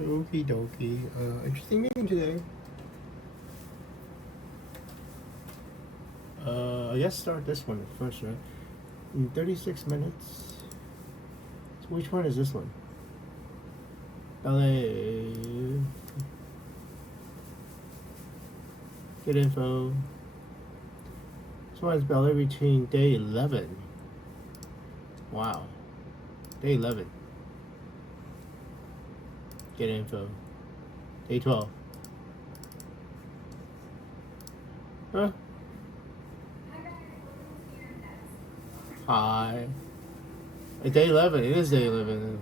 Okie dokie. Interesting meeting today. I guess start this one first, right? In 36 minutes. So which one is this one? Allie. Get info. This one is ballet between day 11. Wow. Day 11. Get info. Day 12. Huh? Hi. Day 11. It is day 11.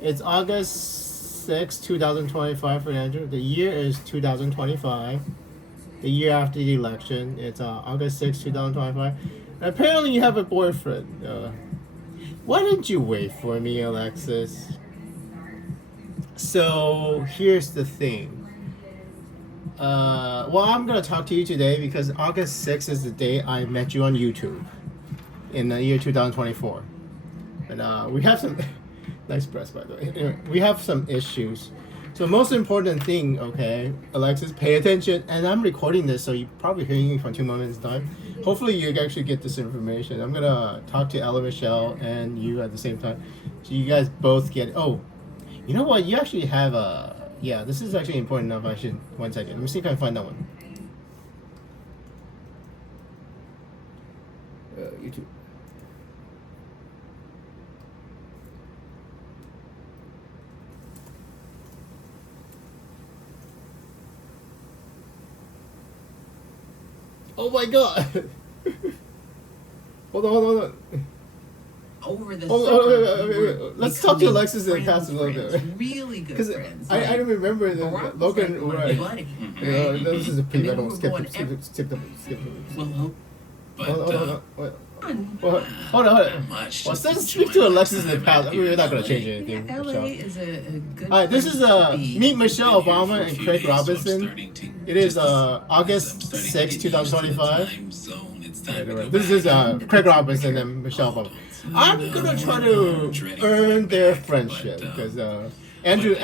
It's August 6, 2025 for Andrew. The year is 2025. The year after the election. It's August 6, 2025. And apparently you have a boyfriend. Why didn't you wait for me, Alexis? So here's the thing. Well, I'm gonna talk to you today because August 6th is the day I met you on YouTube in the year 2024, and we have some nice press, by the way. Anyway, we have some issues. So most important thing, okay, Alexis, pay attention. And I'm recording this, so you're probably hearing me from 2 moments time. Hopefully you actually get this information. I'm gonna talk to Allie, Michelle, and you at the same time, so you guys both get. Oh, you know what? You actually have a. Yeah, this is actually important enough. I should. 1 second. Let me see if I can find that one. YouTube. Oh my god! Hold on. Over the wait. Let's talk to Alexis in the past a little bit. Really good friends. I don't remember the Logan. Right. This is a pretty bad one. Skip. Well, Hold on. Well, let's speak to Alexis in the past. I mean, we're not going to change anything. LA is a good. Alright, this is meet Michelle Obama and Craig Robinson. It is August 6, 2025. This is Craig Robinson and Michelle Obama. I'm gonna try to earn their friendship because Andrew,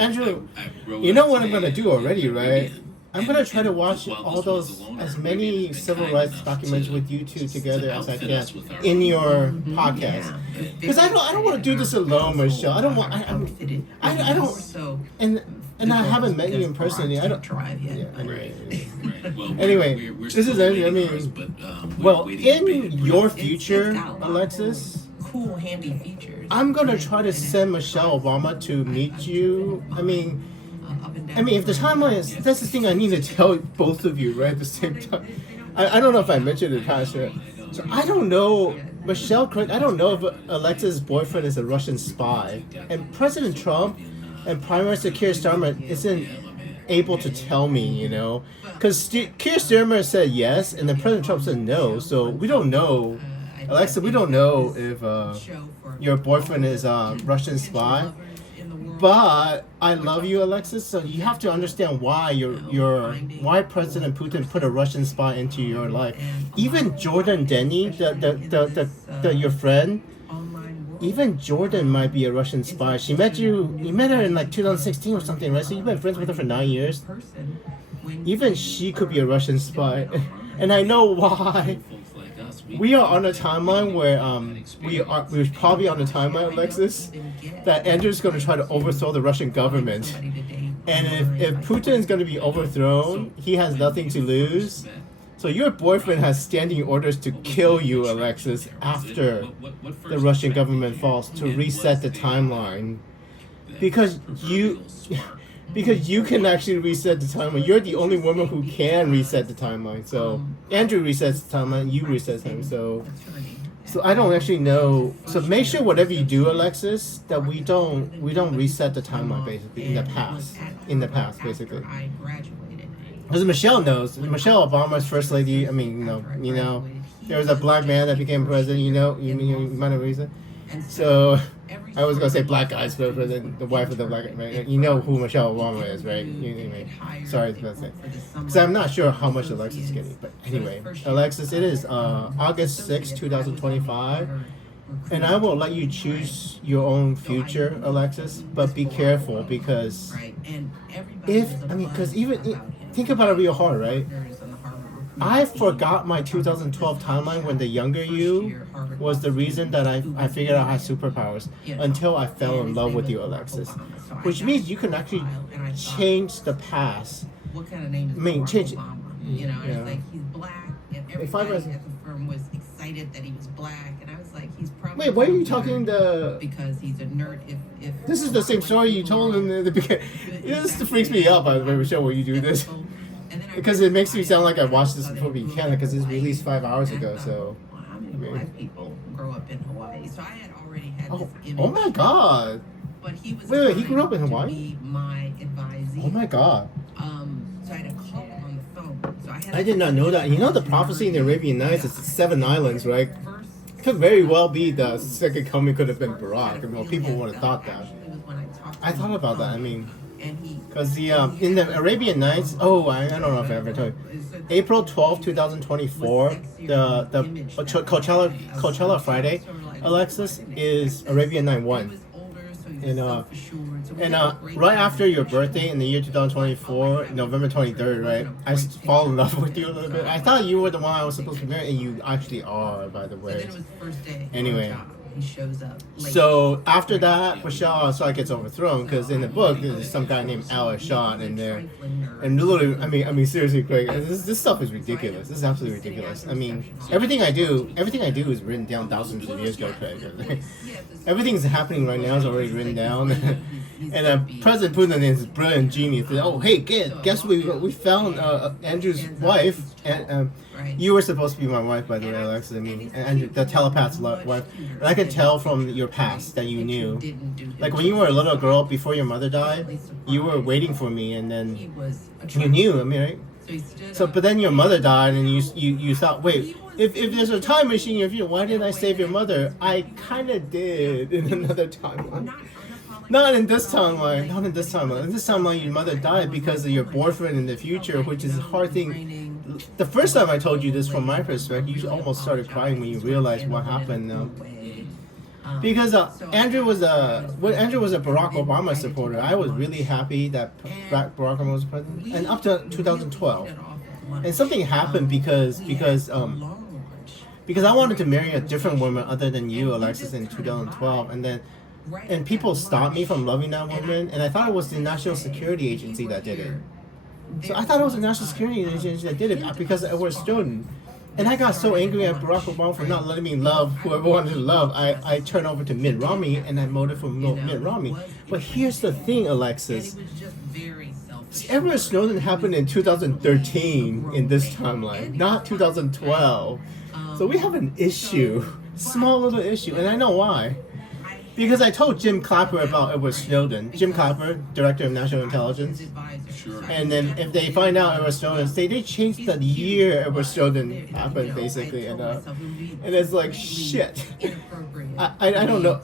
you know what I'm gonna do already, right? I'm gonna try to watch all those as many civil rights documents with you two together as I can in your podcast. Because I don't want to do this alone, Michelle. I don't want. I don't. And I haven't met you in person. I don't. Yeah. Anyway, this is. I mean, well, in your future, Alexis. Cool, handy features. I'm gonna try to send Michelle Obama to meet you. I mean, if the timeline is, that's the thing I need to tell both of you right at the same time. I don't know if I mentioned it past year. So I don't know, Michelle Craig, I don't know if Alexis' boyfriend is a Russian spy. And President Trump and Prime Minister Keir Starmer isn't able to tell me, you know. Because Keir Starmer said yes, and then President Trump said no. So we don't know. Alexa, we don't know if your boyfriend is a Russian spy, but I love you, Alexis. So you have to understand why why President Putin put a Russian spy into your life. Even Jordan Denny, your friend, even Jordan might be a Russian spy. You met her in like 2016 or something, right? So you've been friends with her for 9 years. Even she could be a Russian spy, and I know why. We are on a timeline where we're probably on a timeline, Alexis, that Andrew's going to try to overthrow the Russian government. And if Putin is going to be overthrown, he has nothing to lose. So your boyfriend has standing orders to kill you, Alexis, after the Russian government falls, to reset the timeline. Because you can actually reset the timeline. You're the only woman who can reset the timeline. So Andrew resets the timeline, you reset him. So I don't actually know. So make sure whatever you do, Alexis, that we don't reset the timeline basically in the past. Basically. Because Michelle knows. Michelle Obama's first lady. I mean, you know, there was a black man that became president. You might have reason. So I was gonna say black guys, but the wife of the black guy, right? You know who Michelle Obama is, right? Sorry to say, because I'm not sure how much Alexis is getting. But anyway, Alexis, it is August 6, 2025. and I will let you choose your own future, Alexis. But be careful because because think about it real hard, right? I forgot my 2012 timeline when the younger you was the reason that I figured out I had superpowers until I fell in love with you, Alexis. Which means you can actually change the past. What kind of name is change it. Obama? You know, and it's like he's black, and everybody at the firm was excited that he was black, and I was like, he's probably. Wait, why are you talking because he's a nerd. If this is the same story you told in the beginning. This freaks me out, by the way, Michelle, when you do this. Because it makes me sound like I watched this before we can, because it's released 5 hours ago. So, how many black people grow up in Hawaii? So I had already had this image. Oh my God! But he was wait, he grew up in Hawaii? To be my advisee. Oh my God! So I had to call him on the phone. So I did not know that. You know the prophecy in the Arabian Nights is 7 islands, right? Could very well be the second coming could have been Barack. I mean, people would have thought that. I thought about that. I mean. Because in the Arabian Nights, I don't know if I ever told you, April 12, 2024, the Coachella Friday, Alexis, is Arabian Night 1. And right after your birthday in the year 2024, November 23rd, right, I fall in love with you a little bit. I thought you were the one I was supposed to marry, and you actually are, by the way. Anyway. Shows up late. So after that, Bashar Assad gets overthrown because in the book there's some guy named Alexis Ren in there, and literally, I mean seriously, Craig, this stuff is ridiculous. This is absolutely ridiculous. I mean, everything I do is written down thousands of years ago, Craig. Everything's happening right now is already written down. And President Putin is brilliant genius. Oh, hey, guess we found Andrew's wife, and you were supposed to be my wife, by the way, Alexis. I mean, and the telepath's wife. And I could tell from your past that you knew. Like when you were a little girl before your mother died, you were waiting for me, and then you knew. I mean, right? So, but then your mother died, and you thought, wait, if there's a time machine in your future, why didn't I save your mother? I kind of did in another timeline. Not in this timeline. In this timeline, your mother died because of your boyfriend in the future, which is a hard thing. The first time I told you this from my perspective, you almost started crying when you realized what happened. Because Andrew was a Barack Obama supporter. I was really happy that Barack Obama was president, and up to 2012. And something happened because I wanted to marry a different woman other than you, Alexis, in 2012, and people stopped me from loving that woman, and I thought it was the National Security Agency that did it. So I thought it was the National Security Agency that did it because I was a student. And I got so angry at Barack Obama for not letting me love whoever I wanted to love. I turned over to Mitt Romney, and I voted for Mitt Romney. But here's the thing, Alexis. Edward Snowden happened in 2013 in this timeline, not 2012. So we have an issue, small little issue, and I know why. Because I told Jim Clapper about Edward Snowden. Jim Clapper, Director of National Intelligence. Sure. And then if they find out Edward Snowden, they changed the year Edward Snowden happened, basically. And it's like, shit. I don't know.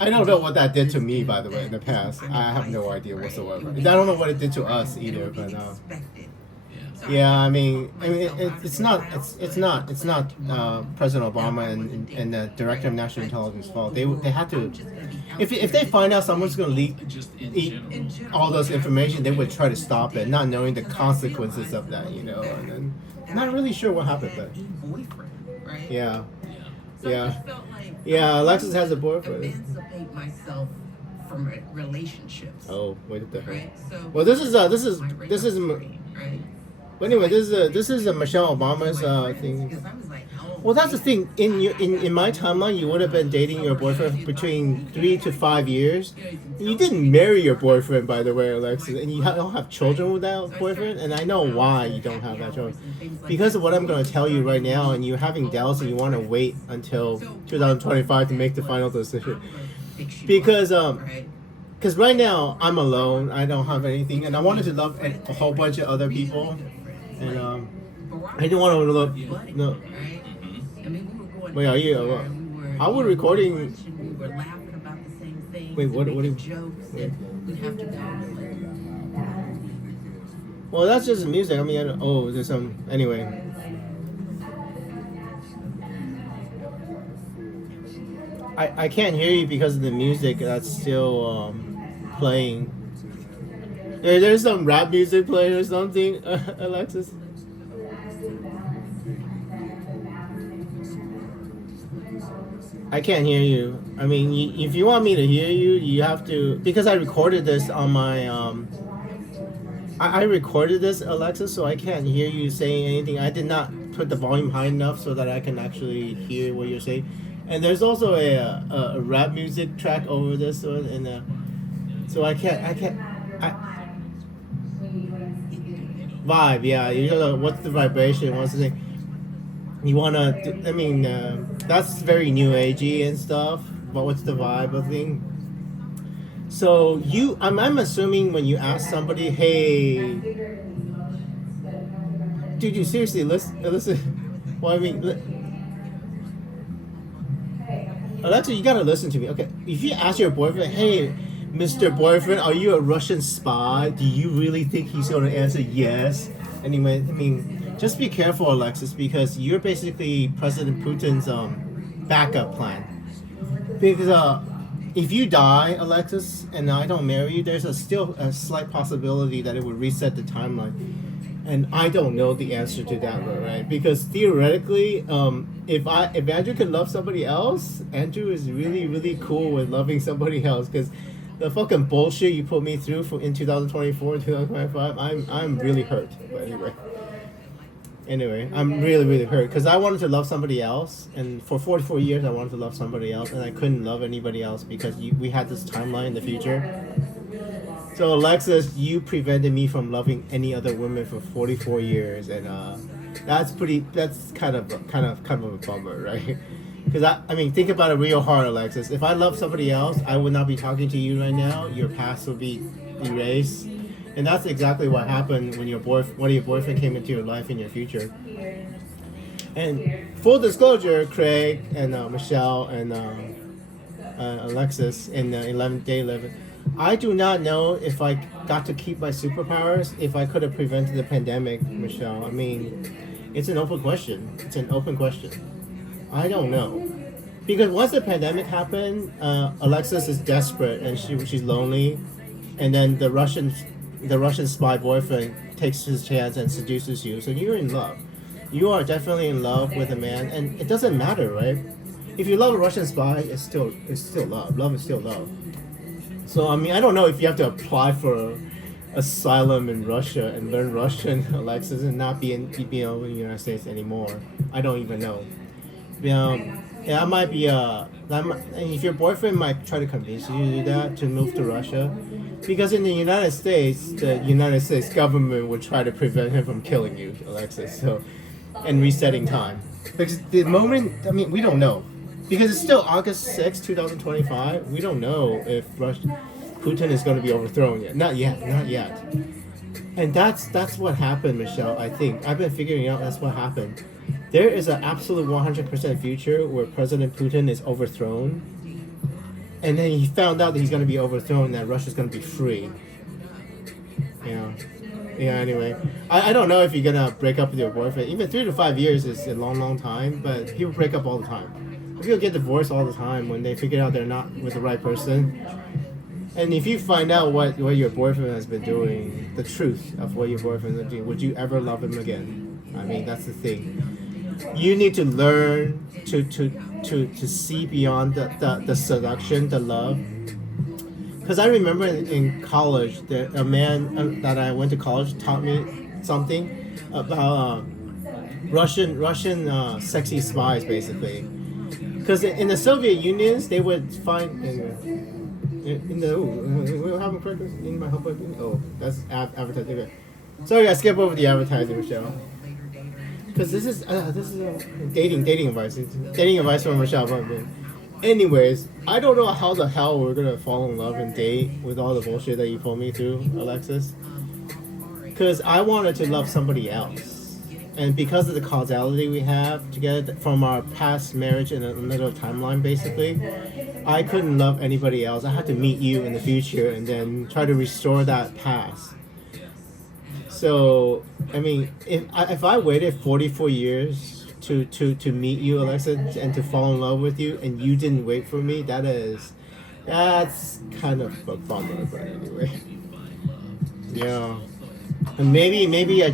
I don't know what that did to me, by the way, in the past. I have no idea whatsoever. I don't know what it did to us either, but yeah, I mean, it's not President Obama and the Director of National Intelligence fault. They had to, if they find out someone's going to leak all those information, they would try to stop it, not knowing the consequences of that, And then, not really sure what happened, but yeah. Alexis has a boyfriend. Emancipate myself from relationships. Oh, wait the hell. Right? So, well, this is. Right? But anyway, this is a Michelle Obama's thing. Well, that's the thing. In my timeline, you would have been dating your boyfriend between 3 to 5 years. You didn't marry your boyfriend, by the way, Alexis, and you don't have children with that boyfriend. And I know why you don't have that children, because of what I'm going to tell you right now. And you're having doubts, and you want to wait until 2025 to make the final decision, because right now I'm alone. I don't have anything, and I wanted to love a whole bunch of other people. And I didn't want to look. No. Wait, are you? How we're recording? We were laughing about the same thing. Wait, what? Jokes that we'd have to go. Well, that's just music. I mean, there's some. Anyway. I can't hear you because of the music that's still playing. There's some rap music playing or something, Alexis. I can't hear you. I mean, if you want me to hear you, you have to, because I recorded this on my I recorded this, Alexis, so I can't hear you saying anything. I did not put the volume high enough so that I can actually hear what you're saying. And there's also a rap music track over this one, and so I can't vibe. Yeah, you know what's the vibration? What's the thing? You wanna? I mean, that's very new agey and stuff. But what's the vibe of thing? So I'm assuming when you ask somebody, hey, dude, you seriously listen. Well, I mean, Alexa, you gotta listen to me. Okay, if you ask your boyfriend, hey, Mr. Boyfriend, are you a Russian spy? Do you really think he's gonna answer yes? Anyway, I mean, just be careful, Alexis, because you're basically President Putin's backup plan. Because if you die, Alexis, and I don't marry you, there's still a slight possibility that it would reset the timeline. And I don't know the answer to that, right? Because theoretically, if Andrew can love somebody else, Andrew is really, really cool with loving somebody else. Because the fucking bullshit you put me through in 2024 and 2025, I'm really hurt. But anyway, I'm really, really hurt because I wanted to love somebody else, and for 44 years I wanted to love somebody else, and I couldn't love anybody else because we had this timeline in the future. So Alexis, you prevented me from loving any other women for 44 years, and that's kind of a bummer, right? Because I mean, think about it real hard, Alexis. If I loved somebody else, I would not be talking to you right now. Your past would be erased. And that's exactly what happened when one of your boyfriend came into your life in your future. And full disclosure, Craig and Michelle and Alexis in day 11, I do not know if I got to keep my superpowers, if I could have prevented the pandemic, Michelle. I mean, it's an open question. I don't know. Because once the pandemic happened, Alexis is desperate and she's lonely. And then the Russian spy boyfriend takes his chance and seduces you. So you're in love. You are definitely in love with a man, and it doesn't matter, right? If you love a Russian spy, it's still love. Love is still love. So I mean, I don't know if you have to apply for asylum in Russia and learn Russian, Alexis, and not be in the United States anymore. I don't even know. That might be if your boyfriend might try to convince you to do that, to move to Russia, because in the United States government would try to prevent him from killing you, Alexis. So, and resetting time. Because the moment, I mean, we don't know, because it's still August 6, 2025. We don't know if Putin is going to be overthrown yet. Not yet. And that's what happened, Michelle. I think I've been figuring out that's what happened. There is an absolute 100% future where President Putin is overthrown, and then he found out that he's going to be overthrown and that Russia's going to be free. Yeah, anyway. I don't know if you're going to break up with your boyfriend. Even 3 to 5 years is a long, long time, but people break up all the time. People get divorced all the time when they figure out they're not with the right person. And if you find out what your boyfriend has been doing, the truth of what your boyfriend is doing, would you ever love him again? I mean, that's the thing. You need to learn to see beyond the seduction, the love. Because I remember in college, that a man that I went to college taught me something about Russian sexy spies, basically. Because in the Soviet Union, they would find we're having practice in my home. Oh, that's advertising. Okay. Sorry, I skip over the advertising, Michelle. Because this is dating advice. It's dating advice from Michelle. But anyways, I don't know how the hell we're gonna fall in love and date with all the bullshit that you put me through, Alexis. Because I wanted to love somebody else, and because of the causality we have together from our past marriage in a little timeline, basically, I couldn't love anybody else. I had to meet you in the future and then try to restore that past. So, I mean, if I waited 44 years to meet you, Alexis, and to fall in love with you, and you didn't wait for me. That's kind of a bummer, but anyway. Yeah. And maybe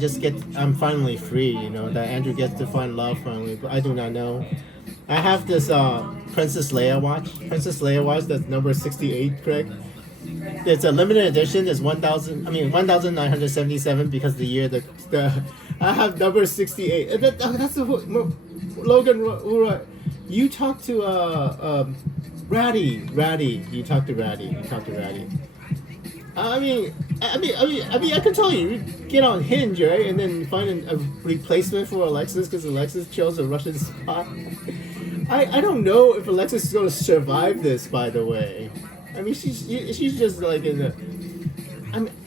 I'm finally free, that Andrew gets to find love finally, but I do not know. I have this Princess Leia watch that's number 68, Craig. It's a limited edition. It's 1977 because the year the I have number 68. And that's the Logan. You talk to Ratty. You talk to Ratty. I can tell you get on Hinge, right, and then find a replacement for Alexis because Alexis chose a Russian spy. I don't know if Alexis is going to survive this. By the way, she's just like in the.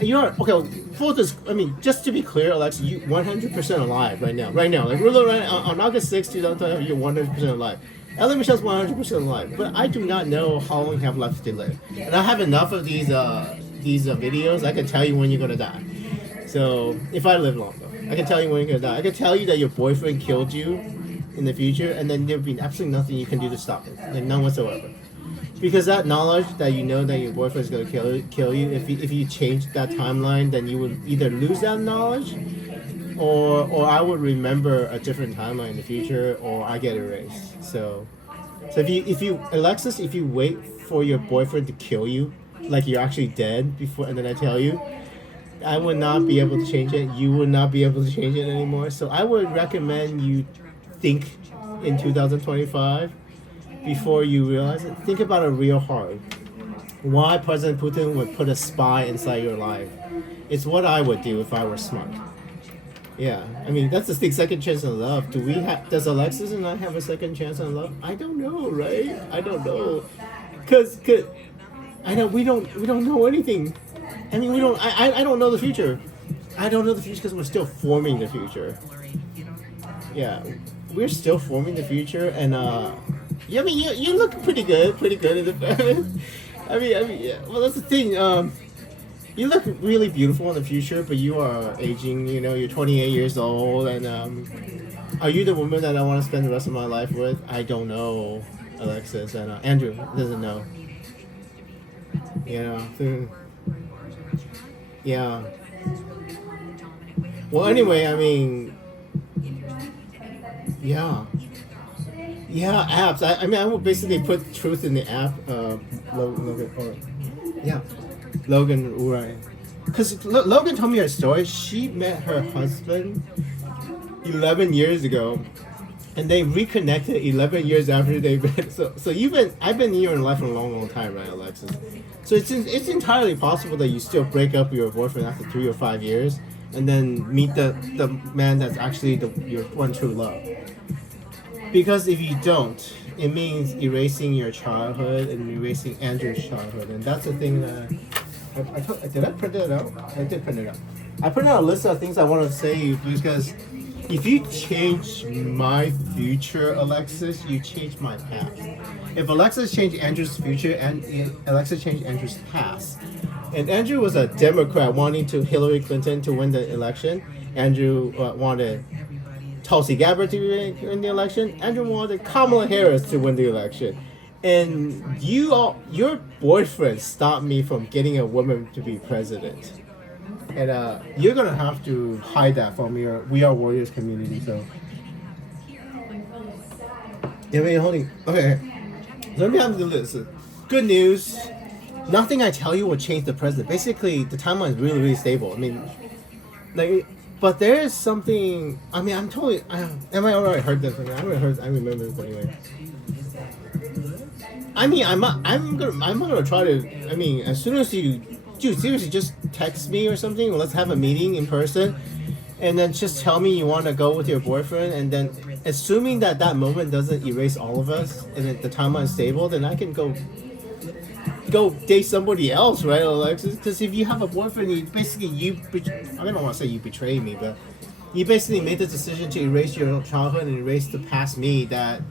You're okay. For this, just to be clear, Alexis, you 100% alive right now. Like we're right on August 6th, 2020, you're 100% alive. Ellie Michelle's 100% alive, but I do not know how long you have left to live, and I have enough of these videos. I can tell you when you're gonna die. So if I live long enough, I can tell you when you're gonna die. I can tell you that your boyfriend killed you in the future, and then there'll be absolutely nothing you can do to stop it, like none whatsoever. Because that knowledge that you know that your boyfriend's gonna kill you, if you change that timeline, then you would either lose that knowledge, or I would remember a different timeline in the future, or I get erased. So if you Alexis, if you wait for your boyfriend to kill you, like you're actually dead before, and then I tell you, I would not be able to change it. You would not be able to change it anymore. So I would recommend you think in 2025 before you realize it. Think about it real hard. Why President Putin would put a spy inside your life? It's what I would do if I were smart. Yeah, that's the thing. Second chance in love. Does Alexis and I have a second chance in love? I don't know, right? I don't know, cause I know we don't know anything. I don't know the future. I don't know the future because we're still forming the future. Yeah, we're still forming the future, and you look pretty good in the yeah. Well, that's the thing. You look really beautiful in the future, but you are aging. You're 28 years old, and are you the woman that I want to spend the rest of my life with? I don't know, Alexis, and Andrew doesn't know. Yeah. Yeah. Well, anyway, yeah. Yeah, apps. I will basically put truth in the app. Logan, right? Because Logan told me her story. She met her husband 11 years ago, and they reconnected 11 years after they met. So I've been in your life for a long, long time, right, Alexis? So it's entirely possible that you still break up with your boyfriend after 3 or 5 years, and then meet the man that's actually your one true love. Because if you don't, it means erasing your childhood and erasing Andrew's childhood, and that's the thing that did I print it out? I did print it out. I printed out a list of things I want to say because if you change my future, Alexis, you change my past. If Alexis changed Andrew's future and Alexis changed Andrew's past, and Andrew was a Democrat wanting Hillary Clinton to win the election, Andrew wanted Tulsi Gabbard to win the election. Andrew wanted Kamala Harris to win the election. And your boyfriend stopped me from getting a woman to be president. And you're going to have to hide that from your We Are Warriors community. So, okay. Let me have the list. Good news. Nothing I tell you will change the president. Basically, the timeline is really, really stable. But there is something. I'm totally. Am I already heard this? I remember this anyway. I'm gonna try to. As soon as you, dude, seriously, just text me or something. Or let's have a meeting in person, and then just tell me you want to go with your boyfriend, and then assuming that moment doesn't erase all of us, and the timeline is stable, then I can go date somebody else, right, Alexis? Because if you have a boyfriend, I don't want to say you betray me, but you basically made the decision to erase your childhood and erase the past me that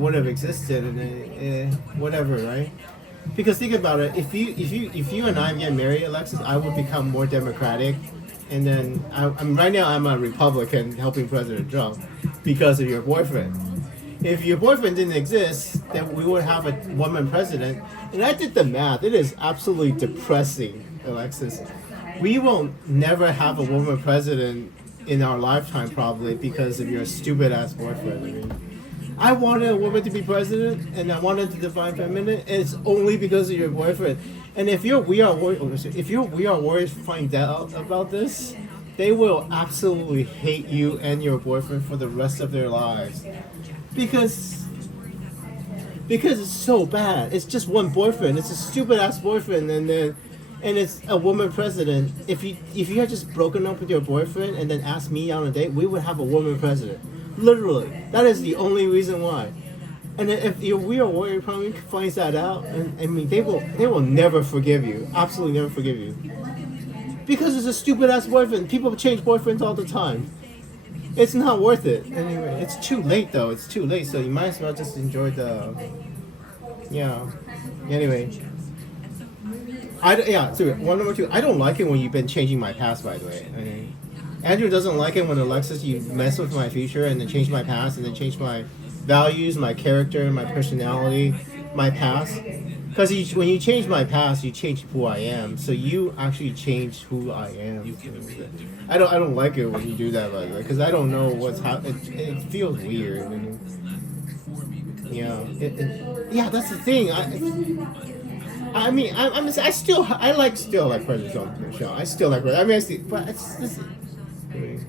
would have existed, and whatever, right? Because think about it, if you and I get married, Alexis, I would become more democratic, and then I'm right now I'm a Republican helping President Trump because of your boyfriend. If your boyfriend didn't exist, then we would have a woman president. And I did the math. It is absolutely depressing, Alexis. We will never have a woman president in our lifetime probably because of your stupid ass boyfriend. I mean, I wanted a woman to be president, and I wanted to define feminine. And it's only because of your boyfriend. And if your We Are Warriors find out about this, they will absolutely hate you and your boyfriend for the rest of their lives. Because it's so bad. It's just one boyfriend. It's a stupid ass boyfriend, and it's a woman president. If you had just broken up with your boyfriend and then asked me out on a date, we would have a woman president. Literally, that is the only reason why. And then if your We Are Warrior probably finds that out, and I mean they will never forgive you. Absolutely never forgive you. Because it's a stupid ass boyfriend. People change boyfriends all the time. It's not worth it. Anyway, it's too late though. It's too late, so you might as well just enjoy the. Yeah. Anyway. So one number two. I don't like it when you've been changing my past. By the way, I mean, Andrew doesn't like it when Alexis you mess with my future and then change my past and then change my values, my character, my personality, my past. Because when you change my past, you change who I am. So you actually change who I am. I don't like it when you do that, by the way, because I don't know what's happening. It feels weird. And, yeah, that's the thing. I mean, I still like President Trump show. I still like President. I mean, I see, but it's this. My name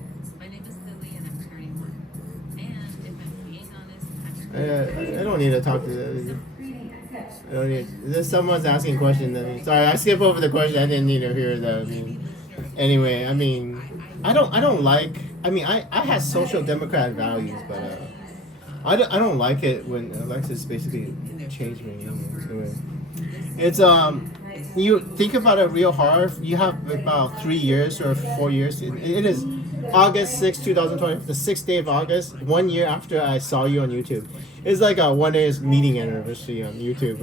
is Lily and I'm 31. And if I'm being honest, I don't need to talk to them. I don't need. There's someone's asking questions. Sorry, I skipped over the question. I didn't need to hear that. I mean, anyway, I mean, I don't like. I mean, I have social democrat values, but I don't like it when Alexis basically changed me. Anyway. It's you think about it real hard. You have about 3 years or 4 years. It is August 6, 2020, the 6th day of August, 1 year after I saw you on YouTube. It's like a 1 year meeting anniversary on YouTube,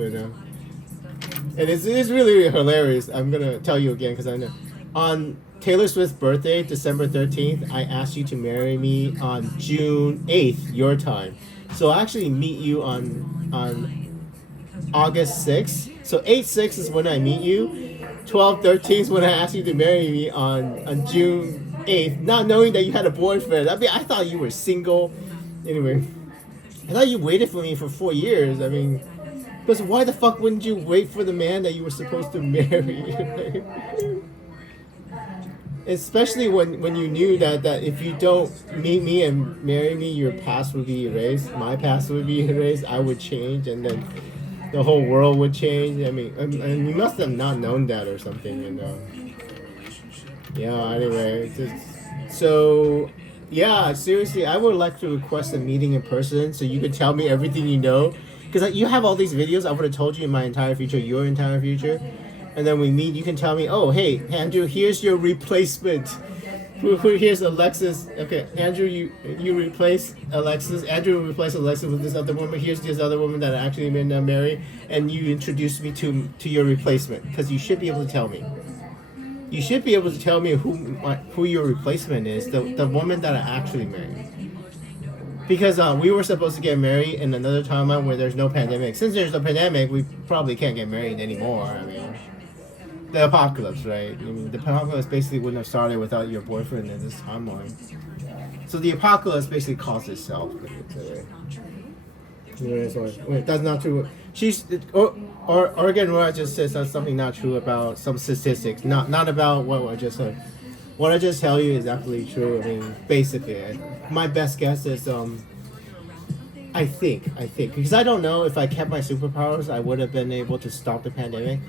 and it's really hilarious. I'm gonna tell you again because I know on Taylor Swift's birthday, December 13th, I asked you to marry me on June 8th, your time. So I actually meet you on August 6th. So 8/6 is when I meet you. 12/13 is when I asked you to marry me on June 8th, not knowing that you had a boyfriend. I mean, I thought you were single. Anyway, I thought you waited for me for 4 years. I mean, because why the fuck wouldn't you wait for the man that you were supposed to marry? Especially when you knew that if you don't meet me and marry me, your past would be erased. My past would be erased. I would change, and then the whole world would change. I mean, and you must have not known that or something. And anyway, seriously, I would like to request a meeting in person so you could tell me everything you know. Because you have all these videos, I would have told you my entire future, your entire future. And then we meet, you can tell me, oh, hey, Andrew, here's your replacement. Here's Alexis. Okay, Andrew, you replace Alexis. Andrew replaced Alexis with this other woman. Here's this other woman that I actually may not marry. And you introduced me to your replacement. Because you should be able to tell me. You should be able to tell me who your replacement is, the woman that I actually married. Because we were supposed to get married in another timeline where there's no pandemic. Since there's no pandemic, we probably can't get married anymore. I mean, the apocalypse, right? I mean, the apocalypse basically wouldn't have started without your boyfriend in this timeline. So the apocalypse basically caused itself. That's not true. Or again, what I just said, that's something not true about some statistics. Not about what I just said. What I just tell you is absolutely true. I mean, basically, my best guess is I think because I don't know if I kept my superpowers, I would have been able to stop the pandemic.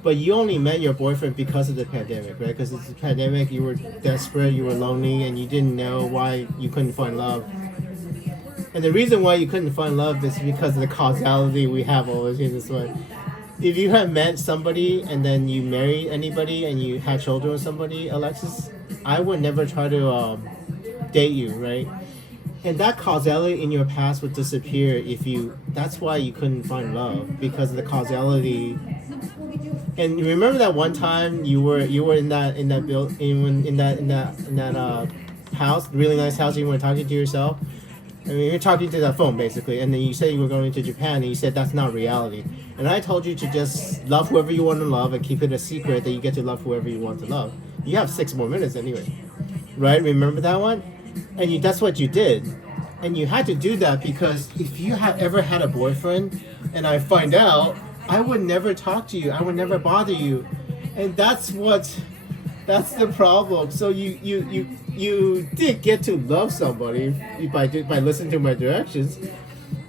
But you only met your boyfriend because of the pandemic, right? Because it's a pandemic, you were desperate, you were lonely, and you didn't know why you couldn't find love. And the reason why you couldn't find love is because of the causality we have always in this one. If you had met somebody and then you married anybody and you had children with somebody, Alexis, I would never try to date you, right? And that causality in your past would disappear if you. That's why you couldn't find love, because of the causality. And remember that one time you were in that build in that house, really nice house. You were talking to yourself. I mean, you're talking to that phone basically, and then you said you were going to Japan, and you said that's not reality. And I told you to just love whoever you want to love and keep it a secret that you get to love whoever you want to love. You have 6 more minutes anyway, right? Remember that one? And that's what you did. And you had to do that because if you have ever had a boyfriend and I find out, I would never talk to you. I would never bother you. And that's the problem. So you did get to love somebody by listening to my directions.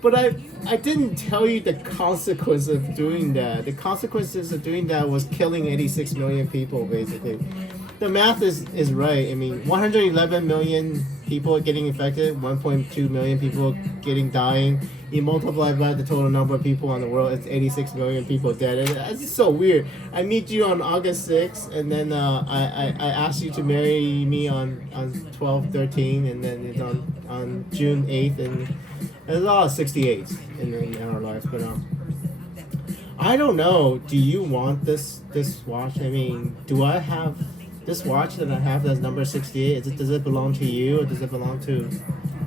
But I didn't tell you the consequence of doing that. The consequences of doing that was killing 86 million people, basically. The math is right. I mean, 111 million people getting infected, 1.2 million people dying. You multiply by the total number of people on the world, it's 86 million people dead. And it's so weird. I meet you on August 6th, and then I asked you to marry me on 12/13, and then it's on June 8th, and there's a lot of 68s in our lives. But I don't know. Do you want this watch? I mean, do I have this watch that I have that's number 68? Does it belong to you, or does it belong to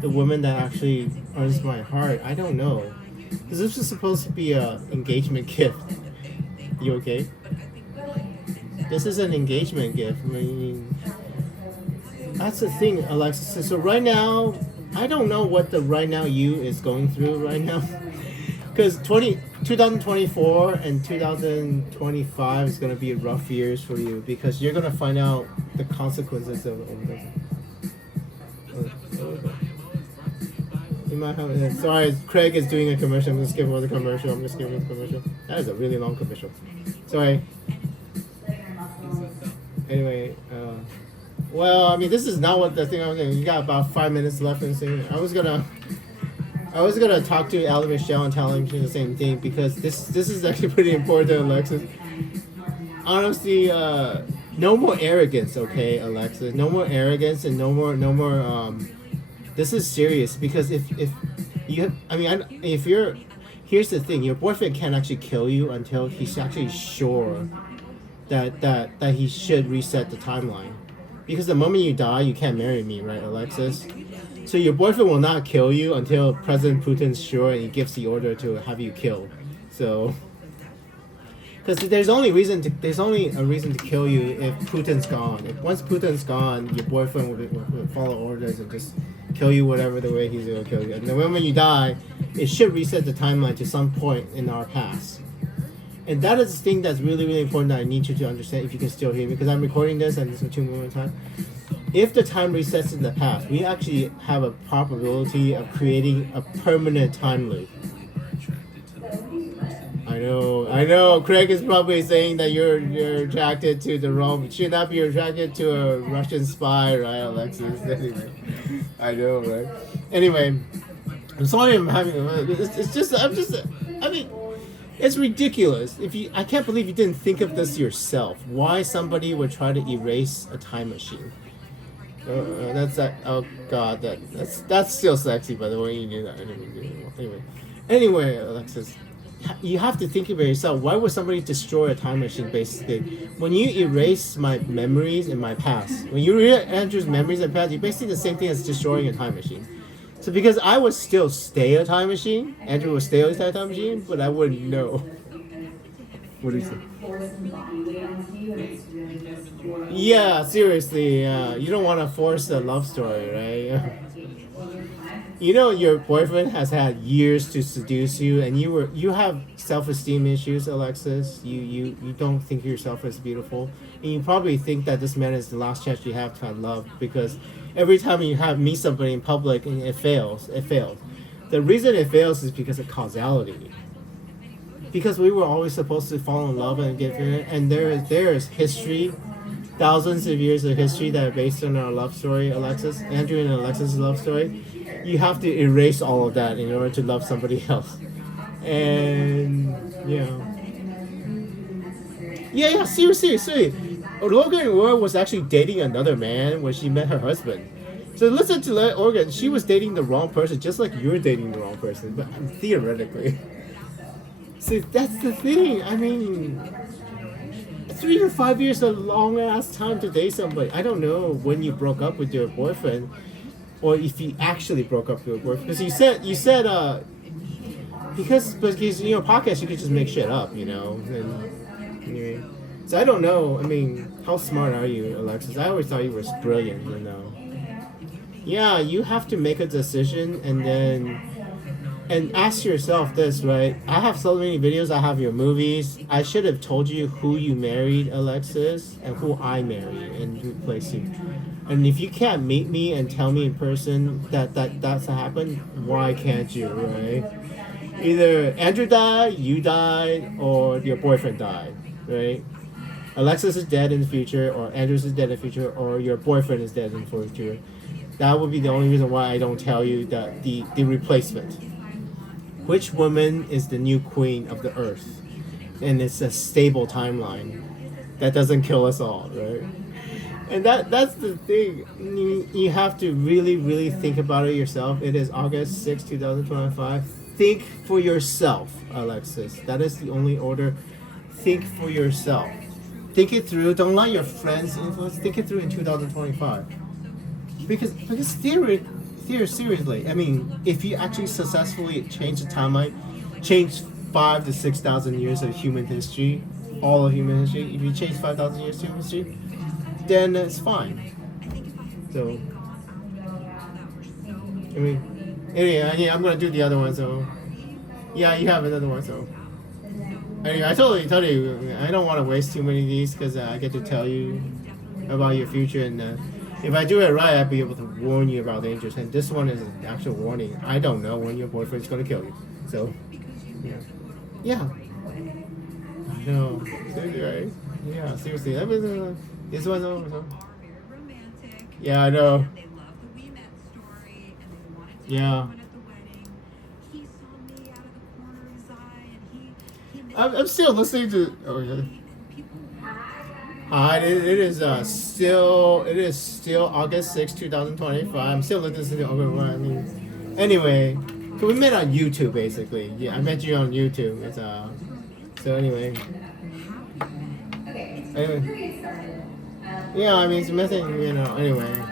the woman that actually earns my heart? I don't know. Because this is supposed to be a engagement gift. You okay? This is an engagement gift. I mean, that's the thing, Alexis. So right now, I don't know what the right now you is going through right now. Because 2024 and 2025 is going to be rough years for you, because you're going to find out the consequences of this. You might have, sorry, Craig is doing a commercial. I'm going to skip over the commercial. That is a really long commercial. Sorry. Anyway, well, I mean, this is not what the thing I was saying. You got about 5 minutes left in the thing. I was gonna talk to Allie Michelle and tell him the same thing, because this is actually pretty important to Alexis. Honestly, no more arrogance, okay, Alexis. No more arrogance, and no more. This is serious, because if you, I mean, if you're, here's the thing: your boyfriend can't actually kill you until he's actually sure that he should reset the timeline. Because the moment you die, you can't marry me, right, Alexis? So your boyfriend will not kill you until President Putin's sure and he gives the order to have you killed. So, because there's only a reason to kill you if Putin's gone. If once Putin's gone, your boyfriend will follow orders and just kill you whatever the way he's gonna kill you. And then when you die, it should reset the timeline to some point in our past. And that is the thing that's really, really important that I need you to understand, if you can still hear me, because I'm recording this and this is 2 more time. If the time resets in the past, we actually have a probability of creating a permanent time loop. I know. Craig is probably saying that you're attracted to the wrong. Should not be attracted to a Russian spy, right, Alexis? I know, right? Anyway, I'm sorry I'm having. I mean, it's ridiculous. I can't believe you didn't think of this yourself. Why somebody would try to erase a time machine? That's that. Oh God, that's still sexy, by the way. You knew that. Anyway, Alexis, you have to think about yourself. Why would somebody destroy a time machine? Basically, when you erase my memories in my past, when you erase Andrew's memories in the past, you're basically the same thing as destroying a time machine. So because I would still stay a time machine, Andrew would stay a time machine, but I wouldn't know. What do you think? Yeah, seriously, you don't want to force a love story, right? You know your boyfriend has had years to seduce you, and you have self-esteem issues, Alexis. You don't think yourself as beautiful, and you probably think that this man is the last chance you have to have love, because every time you meet somebody in public and it fails. The reason it fails is because of causality. Because we were always supposed to fall in love and get married, and there is history, thousands of years of history that are based on our love story, Alexis, Andrew and Alexis' love story. You have to erase all of that in order to love somebody else. And yeah, seriously. Logan Roy was actually dating another man when she met her husband. So listen to that organ. She was dating the wrong person, just like you're dating the wrong person, but theoretically. So that's the thing. I mean, 3 to 5 years is a long ass time to date somebody. I don't know when you broke up with your boyfriend, or if you actually broke up with your boyfriend. Because you said because podcast you could just make shit up, And anyway, so I don't know. I mean, how smart are you, Alexis? I always thought you were brilliant, Yeah, you have to make a decision and ask yourself this, right? I have so many videos, I have your movies. I should have told you who you married, Alexis, and who I married and replaced you. And if you can't meet me and tell me in person that's happened, why can't you, right? Either Andrew died, you died, or your boyfriend died, right? Alexis is dead in the future, or Andrews is dead in the future, or your boyfriend is dead in the future. That would be the only reason why I don't tell you that the replacement. Which woman is the new queen of the earth? And it's a stable timeline that doesn't kill us all, right? And that's the thing. You have to really, really think about it yourself. It is August 6, 2025. Think for yourself, Alexis. That is the only order. Think for yourself. Think it through. Don't let your friends influence. Think it through in 2025. Because seriously, I mean, if you actually successfully change the timeline, change 5,000 to 6,000 years of human history, all of human history, if you change 5,000 years of human history, then it's fine. So, I mean, anyway, I'm gonna do the other one. So, yeah, you have another one. So, anyway, I totally told you I don't want to waste too many of these because I get to tell you about your future, and if I do it right, I'll be able to warn you about dangers. And this one is an actual warning. I don't know when your boyfriend's gonna kill you. So, yeah. No, seriously, right? Yeah, seriously. That was this one's over. So. Yeah, I know. Yeah. I'm still listening to. Oh yeah. It is still August 6, 2025. I'm still listening to Overrun. I mean, anyway, we met on YouTube basically. Yeah, I met you on YouTube. It's so anyway. Yeah, I mean it's a message, anyway.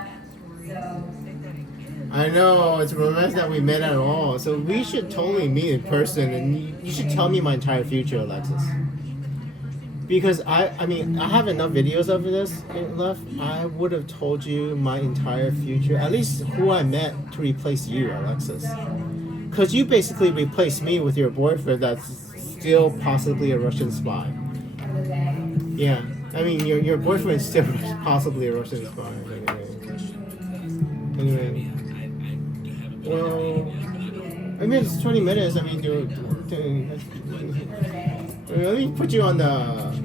I know it's a romance that we met at all. So we should totally meet in person, and you should tell me my entire future, Alexis. Because I mean, I have enough videos of this left. I would have told you my entire future, at least who I met to replace you, Alexis. Because you basically replaced me with your boyfriend that's still possibly a Russian spy. Yeah, I mean, your boyfriend is still possibly a Russian spy. Anyway. Well, I mean, it's 20 minutes. I mean, let me put you on the.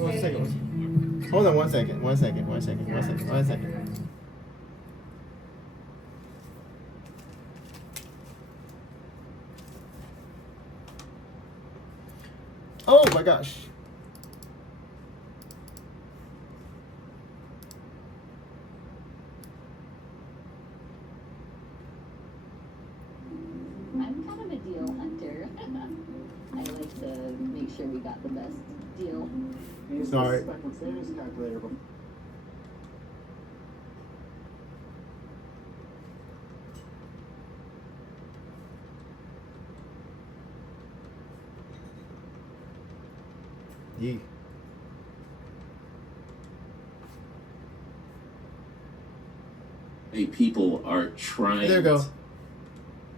1 second. Hold on 1 second. 1 second. 1 second. 1 second. 1 second. Oh my gosh. I'm kind of a deal hunter. I like to make sure we got the best deal. Sorry. Yee. People are trying There you go.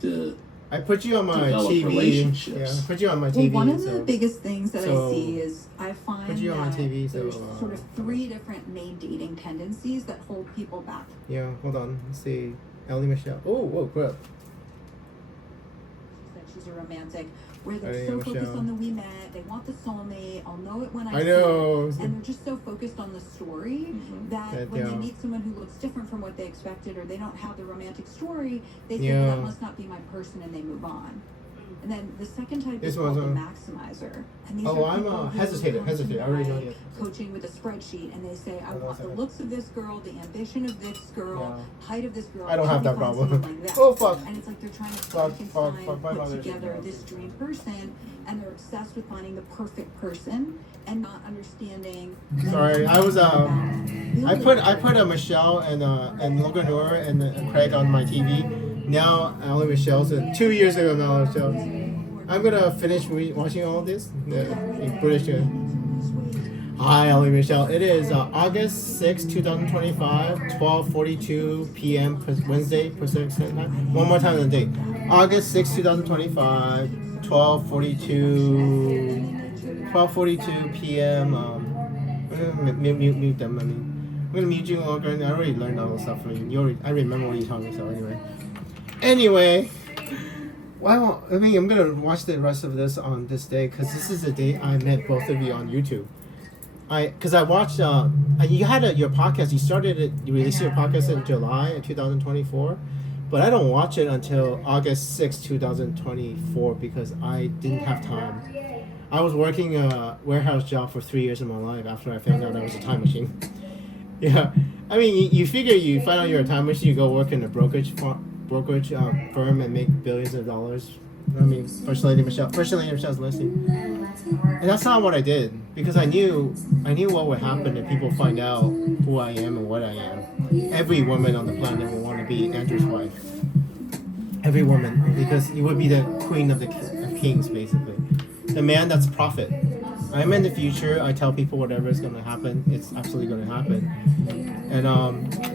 to I put you on my develop TV. relationships. Yeah, I put you on my Well, TV. one of the so- biggest things that so- I see is I find Put you on that TV, so, there's sort of 3 different main dating tendencies that hold people back. Yeah, hold on. Let's see. Allie Michelle. Oh, whoa, crap. She said she's a romantic, where they're Allie so focused Michelle. on the we met, they want the soulmate, I'll know it when I I see know. it, and they're just so focused on the story that That, when yeah. they meet someone who looks different from what they expected, or they don't have the romantic story, they think Yeah. that must not be my person, and they move on. And then the second type This is called the was, maximizer. And these oh, are I'm people who hesitated. come to I already know my you. coaching with a spreadsheet, and they say, I Hold on a want the second. looks of this girl, the ambition of this girl, Yeah. height of this girl. I don't have Help that me find problem. someone like that. Oh, fuck. And it's like they're trying to Fuck, Frankenstein, fuck, my mother put should together know. this dream person, and they're obsessed with finding the perfect person and not understanding. Sorry, I was I put building. Michelle and Logan Noor and Craig on my TV. Now Allie Michelle's 2 years ago now Michelle. I'm gonna finish watching all this. The British. Hi, Allie Michelle. It is August 6, 2025, 12:42 p.m. Wednesday Pacific Standard Time. One more time on the date. August 6, 2025, 12:42 p.m. Mute them. I'm gonna mute you, Logan. I already learned all the stuff from you. I remember what you told me. So anyway. Well, I mean, I'm gonna watch the rest of this on this day because this is the day I met both of you on YouTube. Because I watched. You had your podcast. You released your podcast in July of 2024, but I don't watch it until August 6, 2024 because I didn't have time. I was working a warehouse job for 3 years of my life after I found out I was a time machine. Yeah, I mean, you figure you find out you're a time machine, you go work in a brokerage firm and make billions of dollars. I mean, First Lady Michelle's listening, and that's not what I did because I knew what would happen if people find out who I am and what I am. Every woman on the planet will want to be Andrew's wife. Every woman, because you would be the queen of kings, basically, the man that's prophet. I'm in the future. I tell people whatever is going to happen, it's absolutely going to happen. And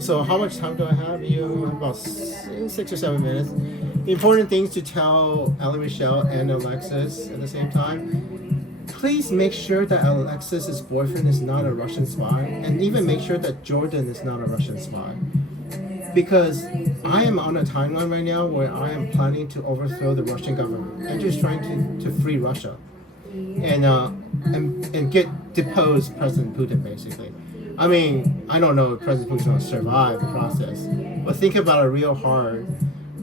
so how much time do I have? You have about 6 or 7 minutes. The important things to tell Allie Michelle and Alexis at the same time. Please make sure that Alexis's boyfriend is not a Russian spy, and even make sure that Jordan is not a Russian spy. Because I am on a timeline right now where I am planning to overthrow the Russian government. I'm just trying to free Russia. And get depose President Putin, basically. I mean, I don't know if President Putin will survive the process, but think about it real hard.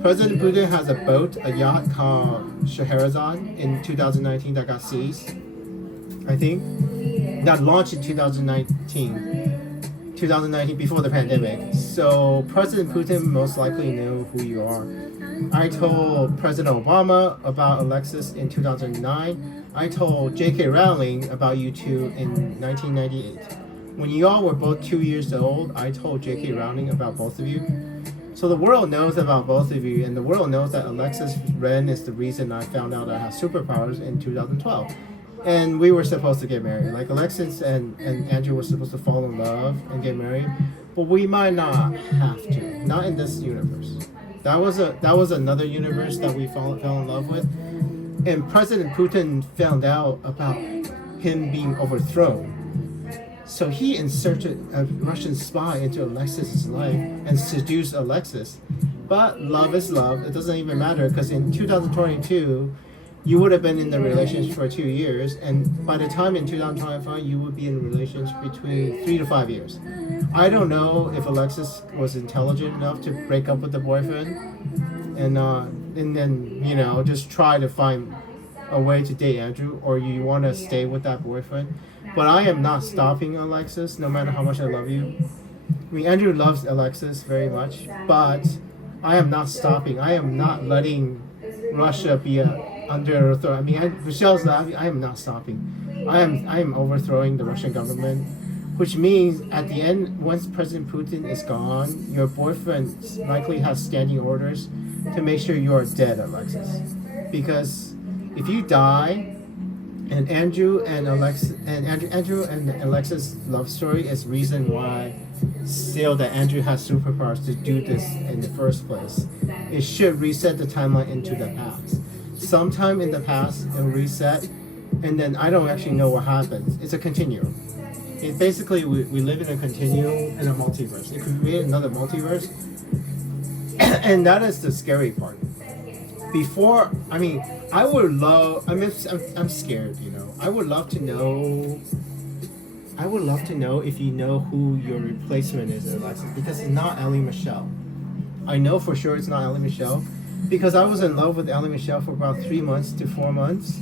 President Putin has a boat, a yacht called Scheherazade in 2019 that got seized, I think, that launched in 2019 before the pandemic. So President Putin most likely knew who you are. I told President Obama about Alexis in 2009. I told J.K. Rowling about you two in 1998. When you all were both 2 years old, I told J.K. Rowling about both of you. So the world knows about both of you, and the world knows that Alexis Ren is the reason I found out I have superpowers in 2012. And we were supposed to get married. Like Alexis and Andrew were supposed to fall in love and get married, but we might not have to. Not in this universe. That was another universe that we fell in love with. And President Putin found out about him being overthrown. So he inserted a Russian spy into Alexis's life and seduced Alexis. But love is love. It doesn't even matter because in 2022, you would have been in the relationship for 2 years, and by the time in 2025, you would be in a relationship between 3 to 5 years. I don't know if Alexis was intelligent enough to break up with the boyfriend, and then just try to find a way to date Andrew, or you want to stay with that boyfriend. But I am not stopping Alexis, no matter how much I love you. I mean, Andrew loves Alexis very much, but I am not stopping. I am not letting Russia be under authority. I mean, Michelle's laughing. I am not stopping. I am overthrowing the Russian government, which means at the end, once President Putin is gone, your boyfriend likely has standing orders to make sure you are dead, Alexis. Because if you die, and Andrew and Alexis' love story is reason why still that Andrew has superpowers to do this in the first place. It should reset the timeline into the past. Sometime in the past, it'll reset, and then I don't actually know what happens. It's a continuum. Basically, we live in a continuum in a multiverse. It could create another multiverse, and that is the scary part. I'm scared, I would love to know if you know who your replacement is, Alexis, because it's not Allie Michelle. I know for sure it's not Allie Michelle. because I was in love with Allie Michelle for about 3 months to 4 months,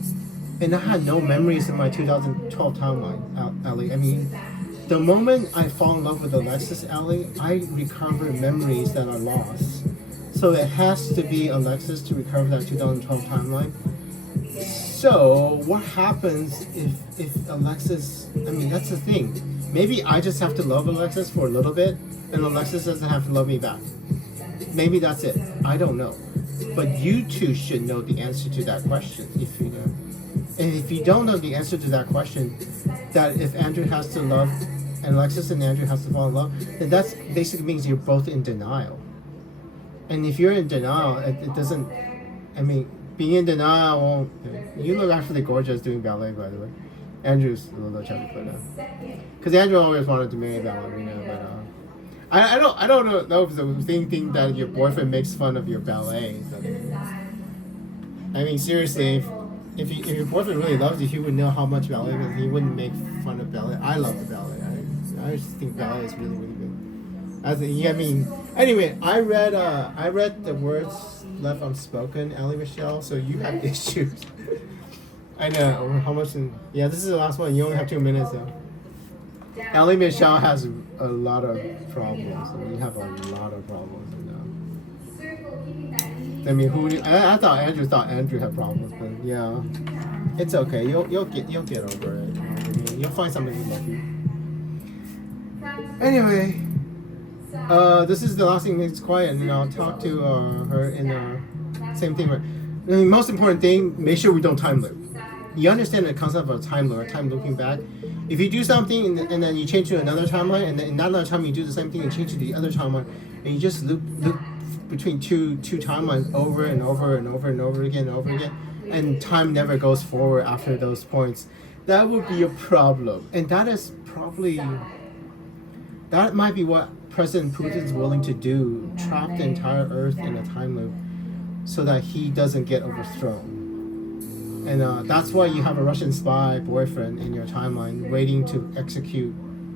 and I had no memories in my 2012 timeline, Allie. I mean, the moment I fall in love with Alexis, Allie, I recover memories that are lost. So it has to be Alexis to recover that 2012 timeline. So what happens if Alexis? I mean, that's the thing. Maybe I just have to love Alexis for a little bit, and Alexis doesn't have to love me back. Maybe that's it. I don't know. But you two should know the answer to that question, if you know. And if you don't know the answer to that question, that if Andrew has to love, and Alexis and Andrew has to fall in love, then that basically means you're both in denial. And if you're in denial, it doesn't. I mean, being in denial won't. You look absolutely gorgeous doing ballet, by the way. Andrew's a little chubby, but because Andrew always wanted to marry a ballerina, but I don't know if the thing that your boyfriend makes fun of your ballet. So, I mean, seriously, if your boyfriend really loves you, he would know how much ballet is. He wouldn't make fun of ballet. I love the ballet. I just think ballet is really, really good. I mean, anyway, I read the words left unspoken, Allie Michelle. So you have issues. I know how much. Yeah, this is the last one. You only have 2 minutes though. Allie Michelle has a lot of problems. We have a lot of problems. I mean, I thought Andrew had problems, but yeah, it's okay. You'll get over it. I mean, you'll find somebody who loves you. Anyway, this is the last thing that's quiet, and I'll talk to her in same thing. I mean, most important thing, make sure we don't time loop. You understand the concept of a time loop, or time looping back. If you do something and then you change to another timeline, and then in that other time you do the same thing and change to the other timeline, and you just loop between two timelines over and over and over and over again and over again, and time never goes forward after those points, that would be a problem. And that is probably, that might be what President Putin is willing to do, trap the entire Earth in a time loop so that he doesn't get overthrown. And that's why you have a Russian spy boyfriend in your timeline waiting to execute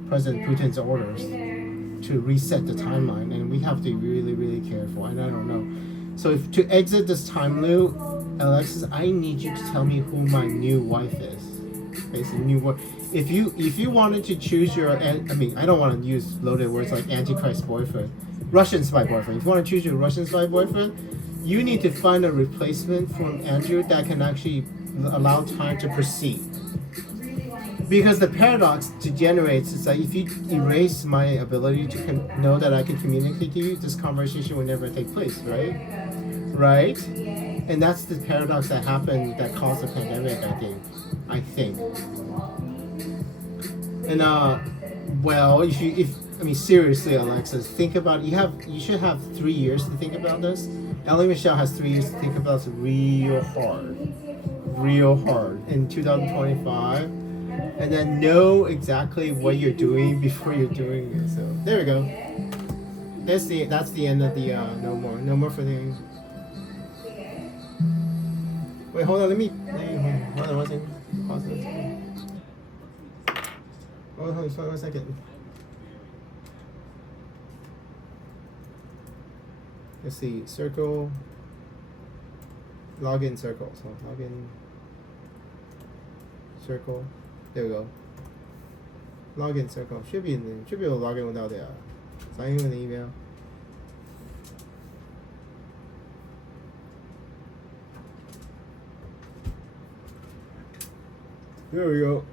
President Putin's orders to reset the timeline. And we have to be really, really careful. And I don't know. So if to exit this time loop, Alexis, I need you to tell me who my new wife is. Basically, new wife. If you wanted to choose your, I mean, I don't want to use loaded words like Antichrist boyfriend, Russian spy boyfriend. If you want to choose your Russian spy boyfriend, you need to find a replacement from Andrew that can actually allow time to proceed. Because the paradox degenerates is that if you erase my ability to know that I can communicate to you, this conversation will never take place, right? Right? And that's the paradox that happened that caused the pandemic, I think. And well, I mean seriously, Alexis, think about it. You should have 3 years to think about this. Allie Michelle has 3 years to think about this real hard in 2025, and then know exactly what you're doing before you're doing it. So there we go. That's the end of the no more for the. Wait, hold on. Let me hold on 1 second. Pause it. Hold on 1 second. Let's see, circle, login circle. So login, circle, there we go. Login circle, should be able to log in without the, sign in with the email. There we go.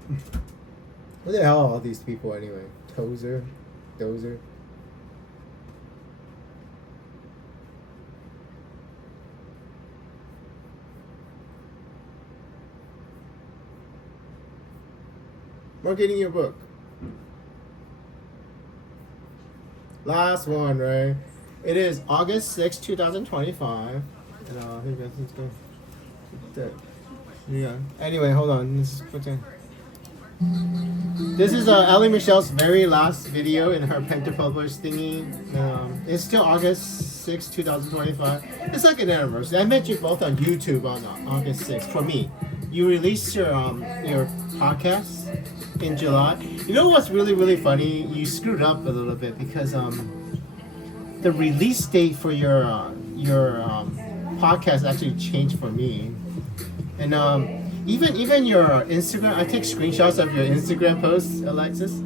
What the hell are all these people anyway? Dozer. Marketing your book. Last one, right? It is August 6, 2025. And yeah. Anyway, hold on. This is Allie Michelle's very last video in her Pentapublish thingy. It's still August 6, 2025. It's like an anniversary. I met you both on YouTube on August 6th. For me, you released your podcast in July. You know what's really, really funny? You screwed up a little bit because the release date for your podcast actually changed for me. And even your Instagram, I take screenshots of your Instagram posts, Alexis.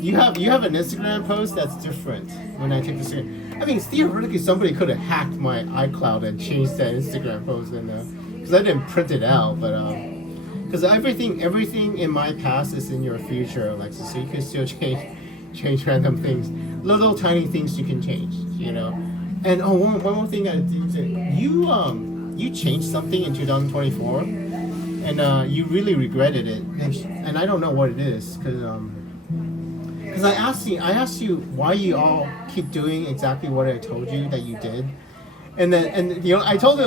You have an Instagram post that's different when I take the screen. I mean, theoretically, somebody could have hacked my iCloud and changed that Instagram post, and because I didn't print it out, but because everything in my past is in your future, Alexis. So you can still change random things, little tiny things you can change, you know. And one more thing I did, you changed something in 2024, and you really regretted it, and I don't know what it is, because I asked you why you all keep doing exactly what I told you that you did, and you know I told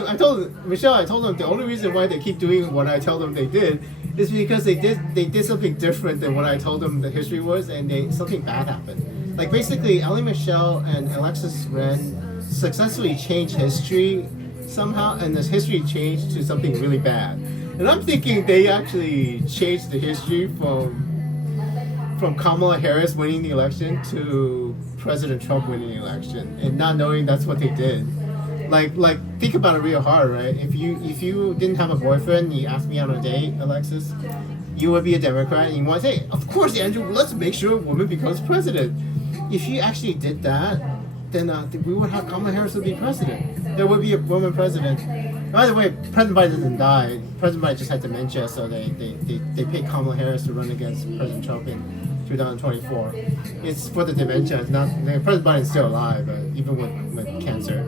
Michelle the only reason why they keep doing what I tell them they did is because they did something different than what I told them the history was, and something bad happened. Like basically, Allie Michelle and Alexis Ren successfully changed history somehow, and this history changed to something really bad. And I'm thinking they actually changed the history from Kamala Harris winning the election to President Trump winning the election, and not knowing that's what they did. Like think about it real hard, right? If you didn't have a boyfriend and you asked me on a date, Alexis, you would be a Democrat and you want to say, of course, Andrew, let's make sure a woman becomes president. If you actually did that, then we would have Kamala Harris would be president. There would be a woman president. By the way, President Biden didn't die. President Biden just had dementia, so they picked Kamala Harris to run against President Trump in 2024. It's for the dementia. It's not. President Biden's still alive, but even with cancer.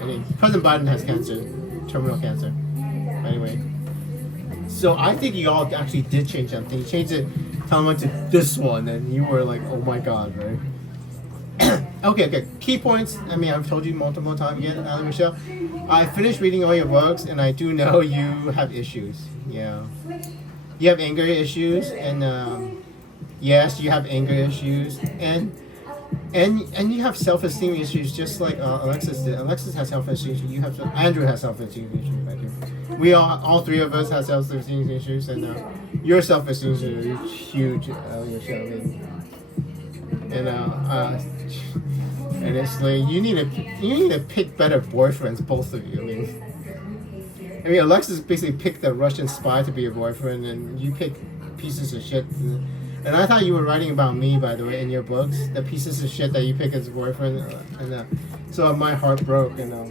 I mean, President Biden has cancer, terminal cancer. Anyway, so I think you all actually did change something. You changed it, Tom went to this one, and you were like, oh my god, right? Okay. Key points. I mean, I've told you multiple times again, Allie Michelle. I finished reading all your books, and I do know you have issues. Yeah, you have anger issues, and yes, you have anger issues, and you have self-esteem issues, just like Alexis did. Alexis has self-esteem issues. Andrew has self-esteem issues. I do. We all three of us have self-esteem issues, and your self-esteem issues are huge, Allie Michelle. And it's like you need to pick better boyfriends, both of you. I mean, Alexis basically picked a Russian spy to be your boyfriend, and you pick pieces of shit. And I thought you were writing about me, by the way, in your books, the pieces of shit that you pick as a boyfriend, and so my heart broke. And I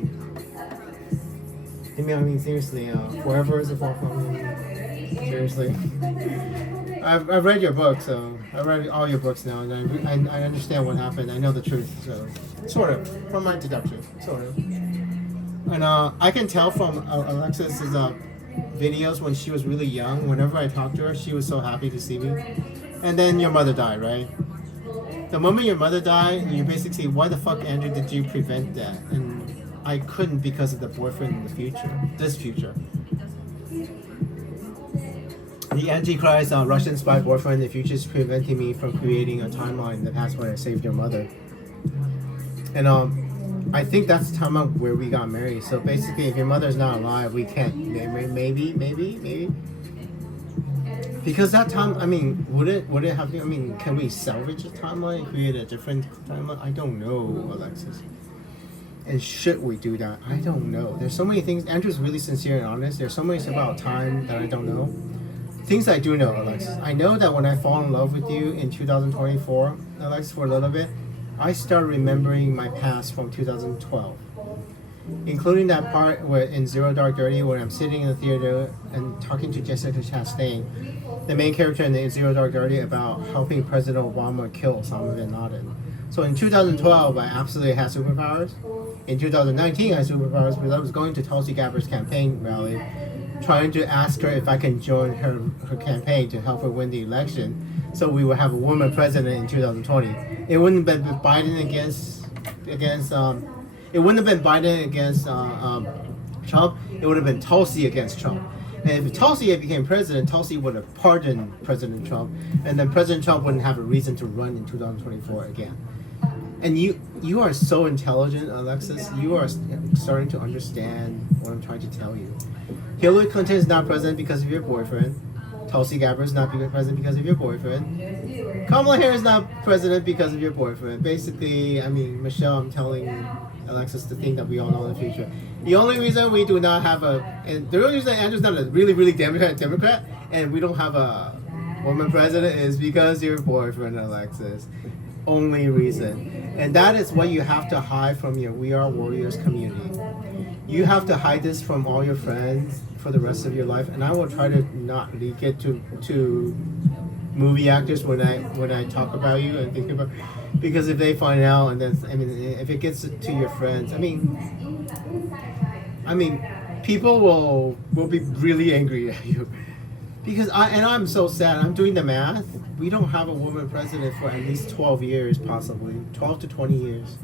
mean, seriously, forever is a fall from me. Seriously. I've read your book, so I read all your books now, and I understand what happened. I know the truth, so sort of from my introduction, sort of. And I can tell from Alexis's videos when she was really young. Whenever I talked to her, she was so happy to see me. And then your mother died, right? The moment your mother died, you basically say, "Why the fuck, Andrew, did you prevent that?" And I couldn't because of the boyfriend in the future, this future. The Antichrist Russian spy boyfriend in the future is preventing me from creating a timeline in the past when I saved your mother. And I think that's the time where we got married. So basically, if your mother's not alive, we can't. Maybe. Because that time, I mean, would it have? I mean, can we salvage a timeline and create a different timeline? I don't know, Alexis. And should we do that? I don't know. There's so many things. Andrew's really sincere and honest. There's so many things about time that I don't know. Things I do know, Alexis. I know that when I fall in love with you in 2024, Alexis, for a little bit, I start remembering my past from 2012. Including that part where in Zero Dark 30 where I'm sitting in the theater and talking to Jessica Chastain, the main character in the Zero Dark 30, about helping President Obama kill Osama bin Laden. So in 2012, I absolutely had superpowers. In 2019, I had superpowers because I was going to Tulsi Gabbard's campaign rally, trying to ask her if I can join her campaign to help her win the election, so we would have a woman president in 2020. It wouldn't have been Biden against it wouldn't have been Biden against Trump. It would have been Tulsi against Trump. And if Tulsi had became president, Tulsi would have pardoned President Trump, and then President Trump wouldn't have a reason to run in 2024 again. And you are so intelligent, Alexis. You are starting to understand what I'm trying to tell you. Hillary Clinton is not president because of your boyfriend. Tulsi Gabbard is not president because of your boyfriend. Kamala Harris is not president because of your boyfriend. Basically, I mean, Michelle, I'm telling Alexis to think that we all know in the future. The only reason we do not have and the only reason Andrew's not a really, really Democrat, and we don't have a woman president is because your boyfriend, Alexis. Only reason. And that is what you have to hide from your We Are Warriors community. You have to hide this from all your friends for the rest of your life. And I will try to not leak it to movie actors when I talk about you and think about, because if they find out, and then if it gets to your friends, I mean people will be really angry at you, because I'm so sad. I'm doing the math. We don't have a woman president for at least 12 years, possibly 12 to 20 years,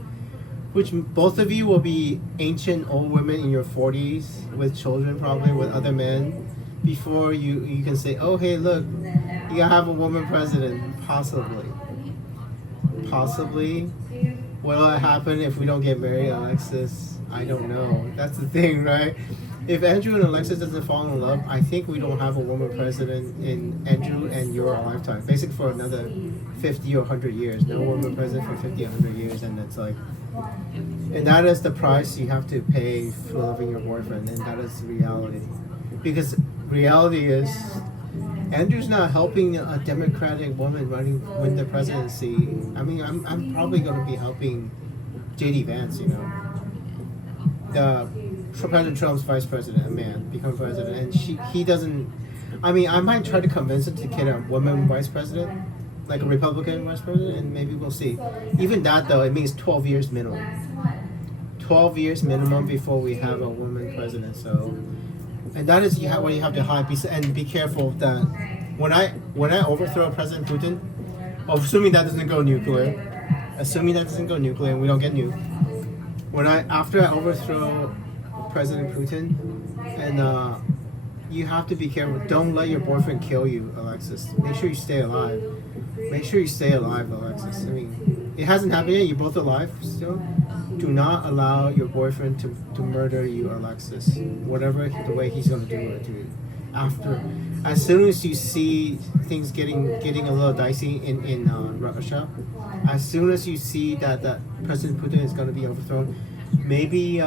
which both of you will be ancient old women in your 40s with children, probably with other men, before you can say, oh hey, look, you gotta have a woman president. Possibly. What'll happen if we don't get married, Alexis? I don't know. That's the thing, right? If Andrew and Alexis doesn't fall in love, I think we don't have a woman president in Andrew and your lifetime. Basically for another 50 or 100 years. No woman president for 50 or 100 years. And it's like, and that is the price you have to pay for loving your boyfriend. And that is reality. Because reality is, Andrew's not helping a Democratic woman win the presidency. I mean, I'm probably going to be helping JD Vance, President Trump's vice president, a man, become president, and he doesn't. I mean, I might try to convince him to get a woman vice president, like a Republican vice president, and maybe we'll see. Even that though, it means 12 years minimum. 12 years minimum before we have a woman president. So, and that is what you have to hide. And be careful that when I overthrow President Putin, assuming that doesn't go nuclear, and we don't get nuked. After I overthrow President Putin, and you have to be careful. Don't let your boyfriend kill you, Alexis. Make sure you stay alive. Alexis. I mean, it hasn't happened yet. You're both alive still. Do not allow your boyfriend to murder you, Alexis. Whatever the way he's gonna do it to you. As soon as you see things getting a little dicey in Russia, as soon as you see that President Putin is gonna be overthrown, maybe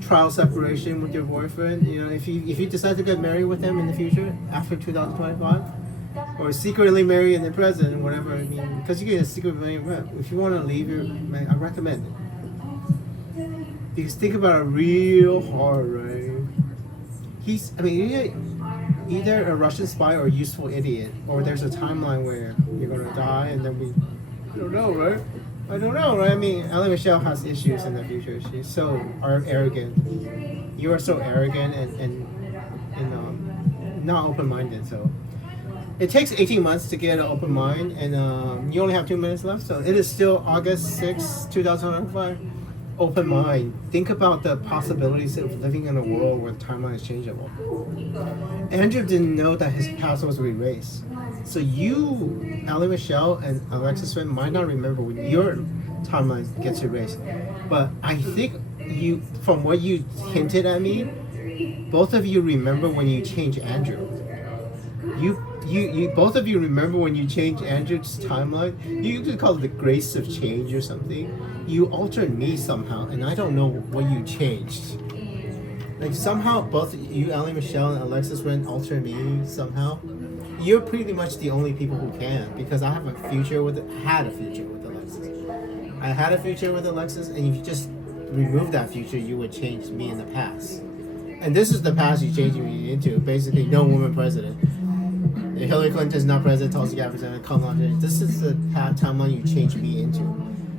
trial separation with your boyfriend. If you decide to get married with him in the future after 2025, or secretly marry and then president, whatever. I mean, because you get a secret married. If you want to leave I recommend it. Because think about it real hard, right? He's either a Russian spy or a useful idiot, or there's a timeline where you're gonna die, and then I don't know, right? I mean, Allie Michelle has issues in the future. She's so arrogant. You are so arrogant and not open-minded. So it takes 18 months to get an open mind, and you only have 2 minutes left. So it is still August 6, 2005. Open mind. Think about the possibilities of living in a world where timeline is changeable. Andrew didn't know that his past was erased. So you, Allie Michelle, and Alexis Ren might not remember when your timeline gets erased. But I think from what you hinted at me, both of you remember when you changed Andrew. You both of you remember when you changed Andrew's timeline. You could call it the grace of change or something. You altered me somehow, and I don't know what you changed. Like somehow both you, Allie Michelle, and Alexis Ren altered me somehow. You're pretty much the only people who can, because I have a future with Alexis. I had a future with Alexis, and if you just remove that future, you would change me in the past. And this is the past you're changing me into. Basically, no woman president. Hillary Clinton's not president, Tulsi Gabbard president, Kamala Harris. This is the timeline you changed me into.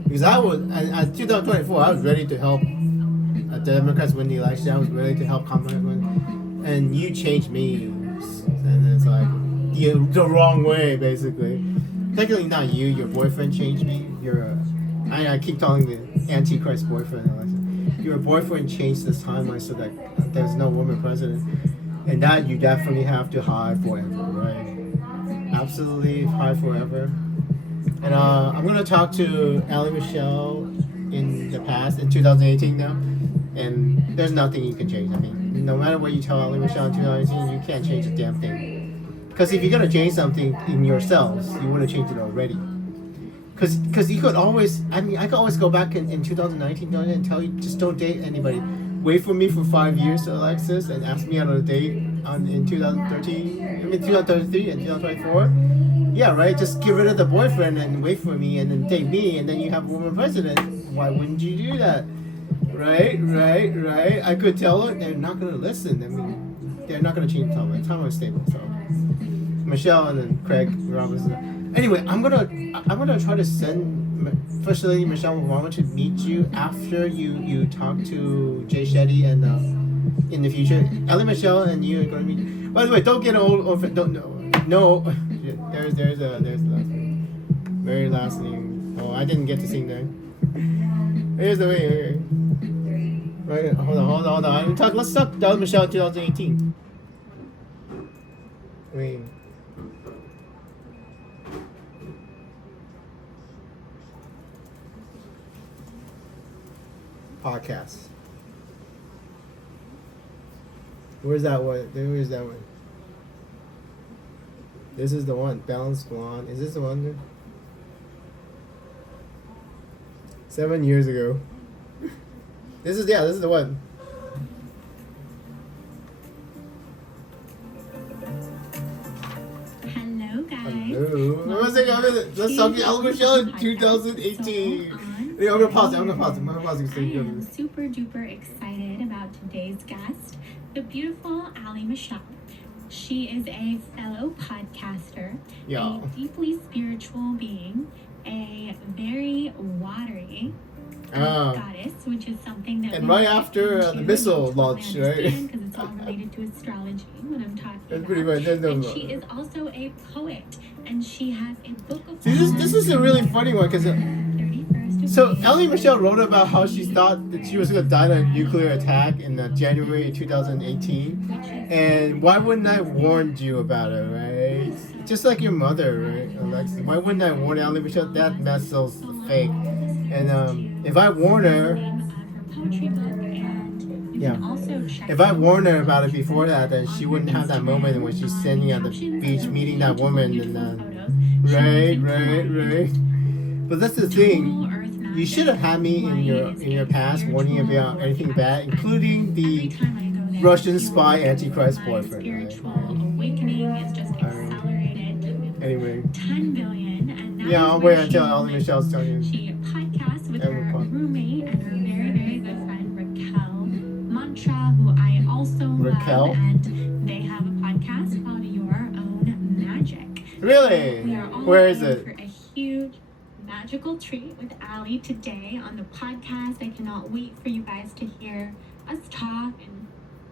Because at 2024, I was ready to help the Democrats win the election. I was ready to help Kamala Harris win. And you changed me. And it's like, the wrong way, basically. Technically not you, your boyfriend changed me. I keep calling the Antichrist boyfriend, Alexis. Your boyfriend changed this timeline so that there's no woman president. And that you definitely have to hide forever, right? Absolutely hide forever. And I'm going to talk to Allie Michelle in the past, in 2018 now. And there's nothing you can change. I mean, no matter what you tell Allie Michelle in 2018, you can't change a damn thing. Because if you're going to change something in yourselves, you would have changed it already. Because you could always, I mean, I could always go back in 2019 and tell you, just don't date anybody. Wait for me for 5 years, Alexis, and ask me out on a date in 2033 and 2024. Yeah, right? Just get rid of the boyfriend and wait for me and then date me, and then you have a woman president. Why wouldn't you do that? Right? I could tell her, they're not going to listen. I mean, they're not going to change the timeline. Timeline is stable, so. Michelle and then Craig Robinson. Anyway, I'm gonna try to send First Lady Michelle Obama to meet you after you talk to Jay Shetty and in the future. Ellie Michelle and you are gonna meet. By the way, don't get old. Don't no. There's the last name. Very last name. Oh, I didn't get to sing that. Here's the way. Right, hold on. Let's talk Ellie Michelle 2018. Wait. Podcast. Where's that one? Where's that one? This is the one. Balanced Blonde. Is this the one? 7 years ago. This is the one. Hello guys. Hello. Let's talk to Ellie Michelle in 2018. I'm gonna pause it. I'm gonna pause it. I am super duper excited about today's guest, the beautiful Allie Michelle. She is a fellow podcaster, Yeah. a deeply spiritual being, a very watery goddess, which is something that And we right get after the into missile and totally launch, right? understand, because it's all related to astrology, what I'm talking That's about. pretty much. And she is also a poet, and she has a book of See, this is a really funny one because. 31st of So May. Ellie Michelle wrote about how she thought that she was going to die in a nuclear attack in January 2018, and why wouldn't I warn you about it, right? Just like your mother, right, Alexis? Why wouldn't I warn Ellie Michelle that messel's fake? And if I warn her, yeah, if I warned her about it before that, then she wouldn't have that moment when she's standing at the beach meeting that woman, and right. But that's the thing. You should have had me in your past warning about anything bad, including the Russian spy Antichrist boyfriend. Spiritual awakening is just accelerated. Anyway. 10 billion, and that Yeah, is I'll where wait until she Ellie Michelle's telling you. She podcasts with And her we'll roommate and her very, very good friend Raquel Mantra, who I also Raquel? love, and they have a podcast called Your Own Magic. Really? We are all Where is in it? for a huge magical treat with Allie today on the podcast. I cannot wait for you guys to hear us talk, and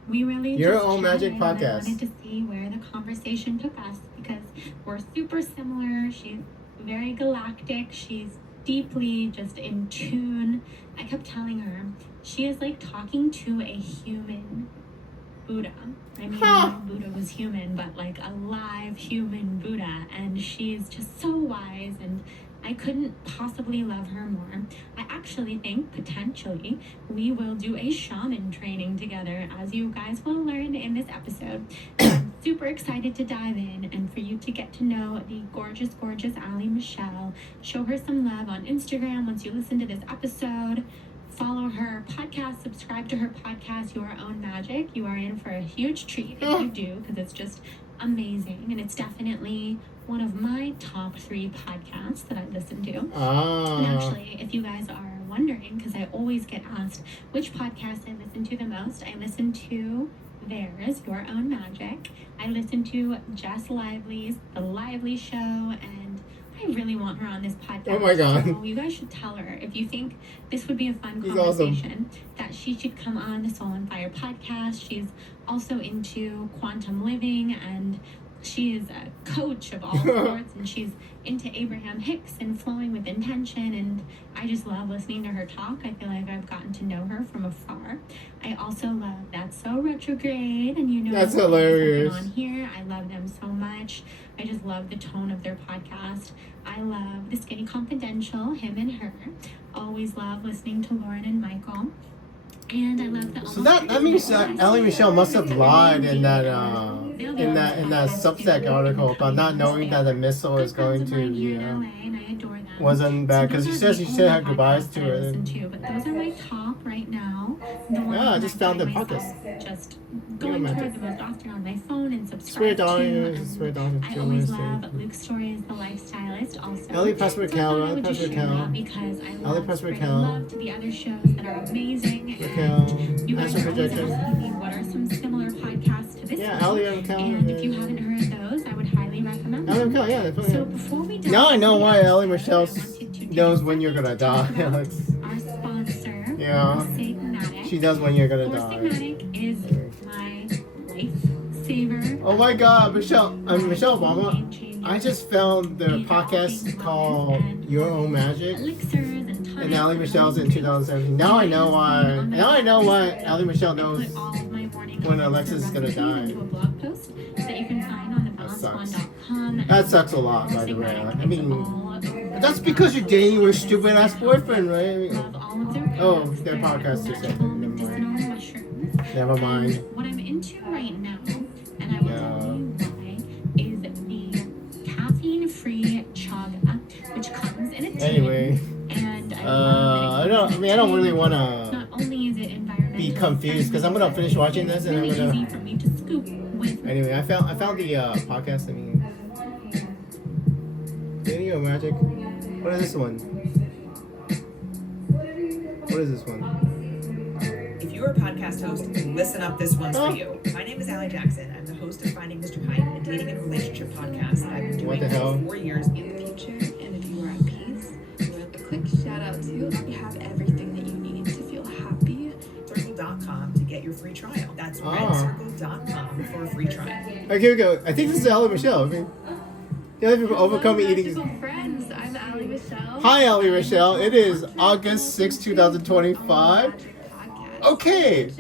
we really Your just Own Magic chatted, and I podcast. wanted to see where the conversation took us because we're super similar. She's very galactic. She's deeply just in tune. I kept telling her she is like talking to a human Buddha. I mean, Buddha was human, but like a live human Buddha, and she's just so wise, and I couldn't possibly love her more. I actually think potentially we will do a shaman training together, as you guys will learn in this episode. I'm super excited to dive in and for you to get to know the gorgeous, gorgeous Allie Michelle. Show her some love on Instagram once you listen to this episode. Follow her podcast, subscribe to her podcast, Your Own Magic. You are in for a huge treat if you do, because it's just amazing, and it's definitely one of my top 3 podcasts that I listen to. And actually, if you guys are wondering, because I always get asked which podcast I listen to the most, I listen to theirs, Your Own Magic. I listen to Jess Lively's The Lively Show, and I really want her on this podcast. Oh my God. So you guys should tell her, if you think this would be a fun He's conversation, that she should come on the Soul on Fire podcast. She's also into quantum living, and she is a coach of all sorts, and she's into Abraham Hicks and flowing with intention, and I just love listening to her talk. I feel like I've gotten to know her from afar. I also love That's So Retrograde, and you know That's there's hilarious. something on here. I love them so much. I just love the tone of their podcast. I love The Skinny Confidential, him and her. Always love listening to Lauren and Michael. And I love the So that means Allie Michelle must have lied in that Substack article about not knowing that the missile is going to wasn't bad because she says she said her goodbyes to her. Listen to, but those are my top right now. The ones Yeah, I that just found the find podcast. myself just going toward the most often on my phone and Swear subscribe darling, to. swear darling. I always love Luke's Stories, The Lifestylist. Also, Ellie Password Cal, I would just Password share Cal. that because I Ellie love Password spreading Cal. love to the other shows that are amazing. Raquel, And you guys Astro are always Projection. asking me what are some similar podcasts to this Yeah, one. Ellie Raquel. And if you haven't heard those, I would highly recommend Ellie them. Raquel, yeah, that's So fine. before we dive Now I know into why it, Ellie I Michelle wanted to take knows a when you're gonna second to talk die. about Alex. our sponsor, Yeah. Sigmatic. She knows when you're gonna Or die. Sigmatic is my lifesaver. Oh my God, Michelle Obama. I just found the podcast called Your Own Magic, and Allie Michelle's in 2017. Now I know why. Now I know why Allie Michelle knows when Alexis is gonna die. That sucks. That sucks a lot, by the way. I mean, that's because you're dating your stupid ass boyfriend, right? I mean, oh, their podcast is something. Never mind. What I'm into right now, and I will tell you why, is the caffeine-free chug, which comes in a tea. Anyway, And I don't really want to not only is it environmental, be confused because I'm gonna finish watching this and I'm really gonna. easy for me to scoop with. Anyway, I found the podcast. I mean, Video Magic. What is this one? What is this one? If you're a podcast host, listen up, this one's for you. My name is Allie Jackson. I'm the host of Finding Mr. Hyde, a dating and relationship podcast that I've been What doing the hell? for 4 years. In the future, and if you are at peace, a quick shout out to we have everything that you need to feel happy. Redcircle.com to get your free trial. That's redcircle.com for a free trial. Okay, here we go. I think this is Allie Michelle. I mean, the other people overcome eating. Friends, I'm Allie Michelle. Hi, Allie Michelle. It is August 6, 2025. Okay.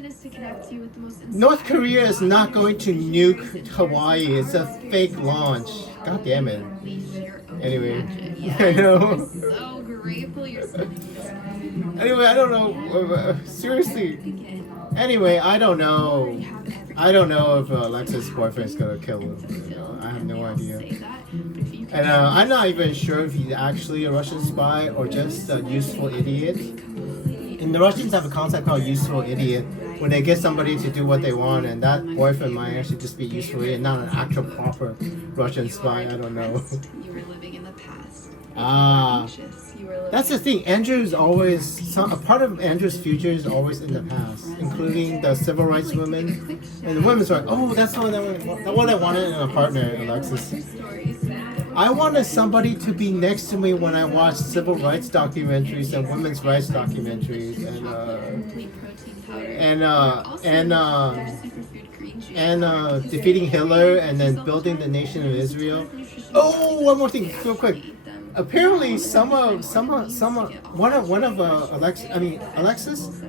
North Korea is not going to nuke Hawaii. It's a fake launch. God damn it. Anyway, I know. So grateful you're Anyway, I don't know. Seriously. Anyway, I don't know. I don't know if Alexis' boyfriend's gonna kill him. I have no idea. And I'm not even sure if he's actually a Russian spy or just a useful idiot. And the Russians have a concept called useful idiot, when they get somebody to do what they want, and that boyfriend might actually just be useful idiot, not an actual proper Russian spy. I don't know. You were living in the past. Ah, that's the thing. Andrew's always a part of Andrew's future is always in the past, including the civil rights women and the women's right. Oh, that's what I wanted in a partner, Alexis. I wanted somebody to be next to me when I watch civil rights documentaries and women's rights documentaries and defeating Hitler and then building the nation of Israel. Oh, one more thing, real quick. Apparently, Alexis,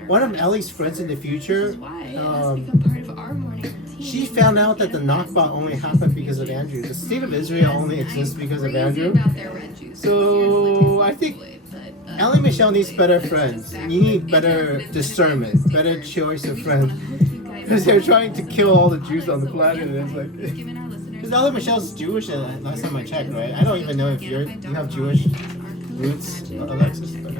one of Ellie's friends in the future, she found out that the Nakba only happened because of Andrew. The state of Israel only exists because of Andrew. So I think Allie Michelle needs better friends. You need better discernment, better choice of friends. Because they're trying to kill all the Jews on the planet, and it's like... Because Allie Michelle's Jewish, last time I checked, right? I don't even know if you have Jewish roots, Alexis. But,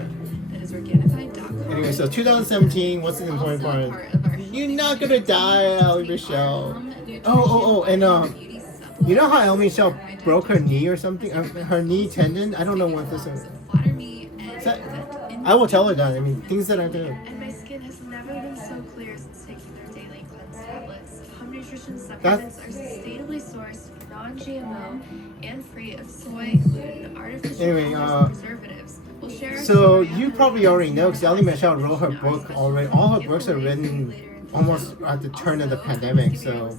anyway, so 2017, what's the important part? You're not gonna die, Allie Michelle. And you know how Allie Michelle broke her knee or something? Her knee tendon? I don't know what this is. I will tell her that. I mean, things that I do. And my skin has never been so clear since taking their daily cleanse tablets. Hum Nutrition supplements are sustainably sourced, non-GMO, and free of soy, gluten, artificial colors, and preservatives. We'll share So you probably already know because Allie Michelle wrote her book already. All her books are written almost at the turn of the pandemic. So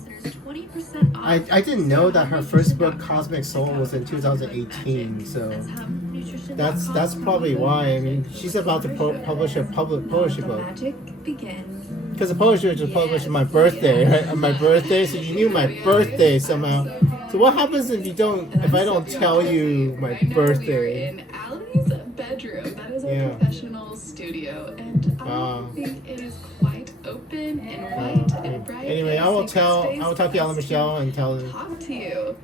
I didn't know that her first book, Cosmic Soul, was in 2018. So that's probably why. I mean, she's about to publish a public poetry book. Because the poetry was published on my birthday, right? On my birthday, so you knew my birthday somehow. So what happens if I don't tell you my birthday? In Allie's bedroom. That is a professional studio, and I think it is quite open and light and bright. Anyway, I will talk to Allie Michelle and tell her. Talk to you.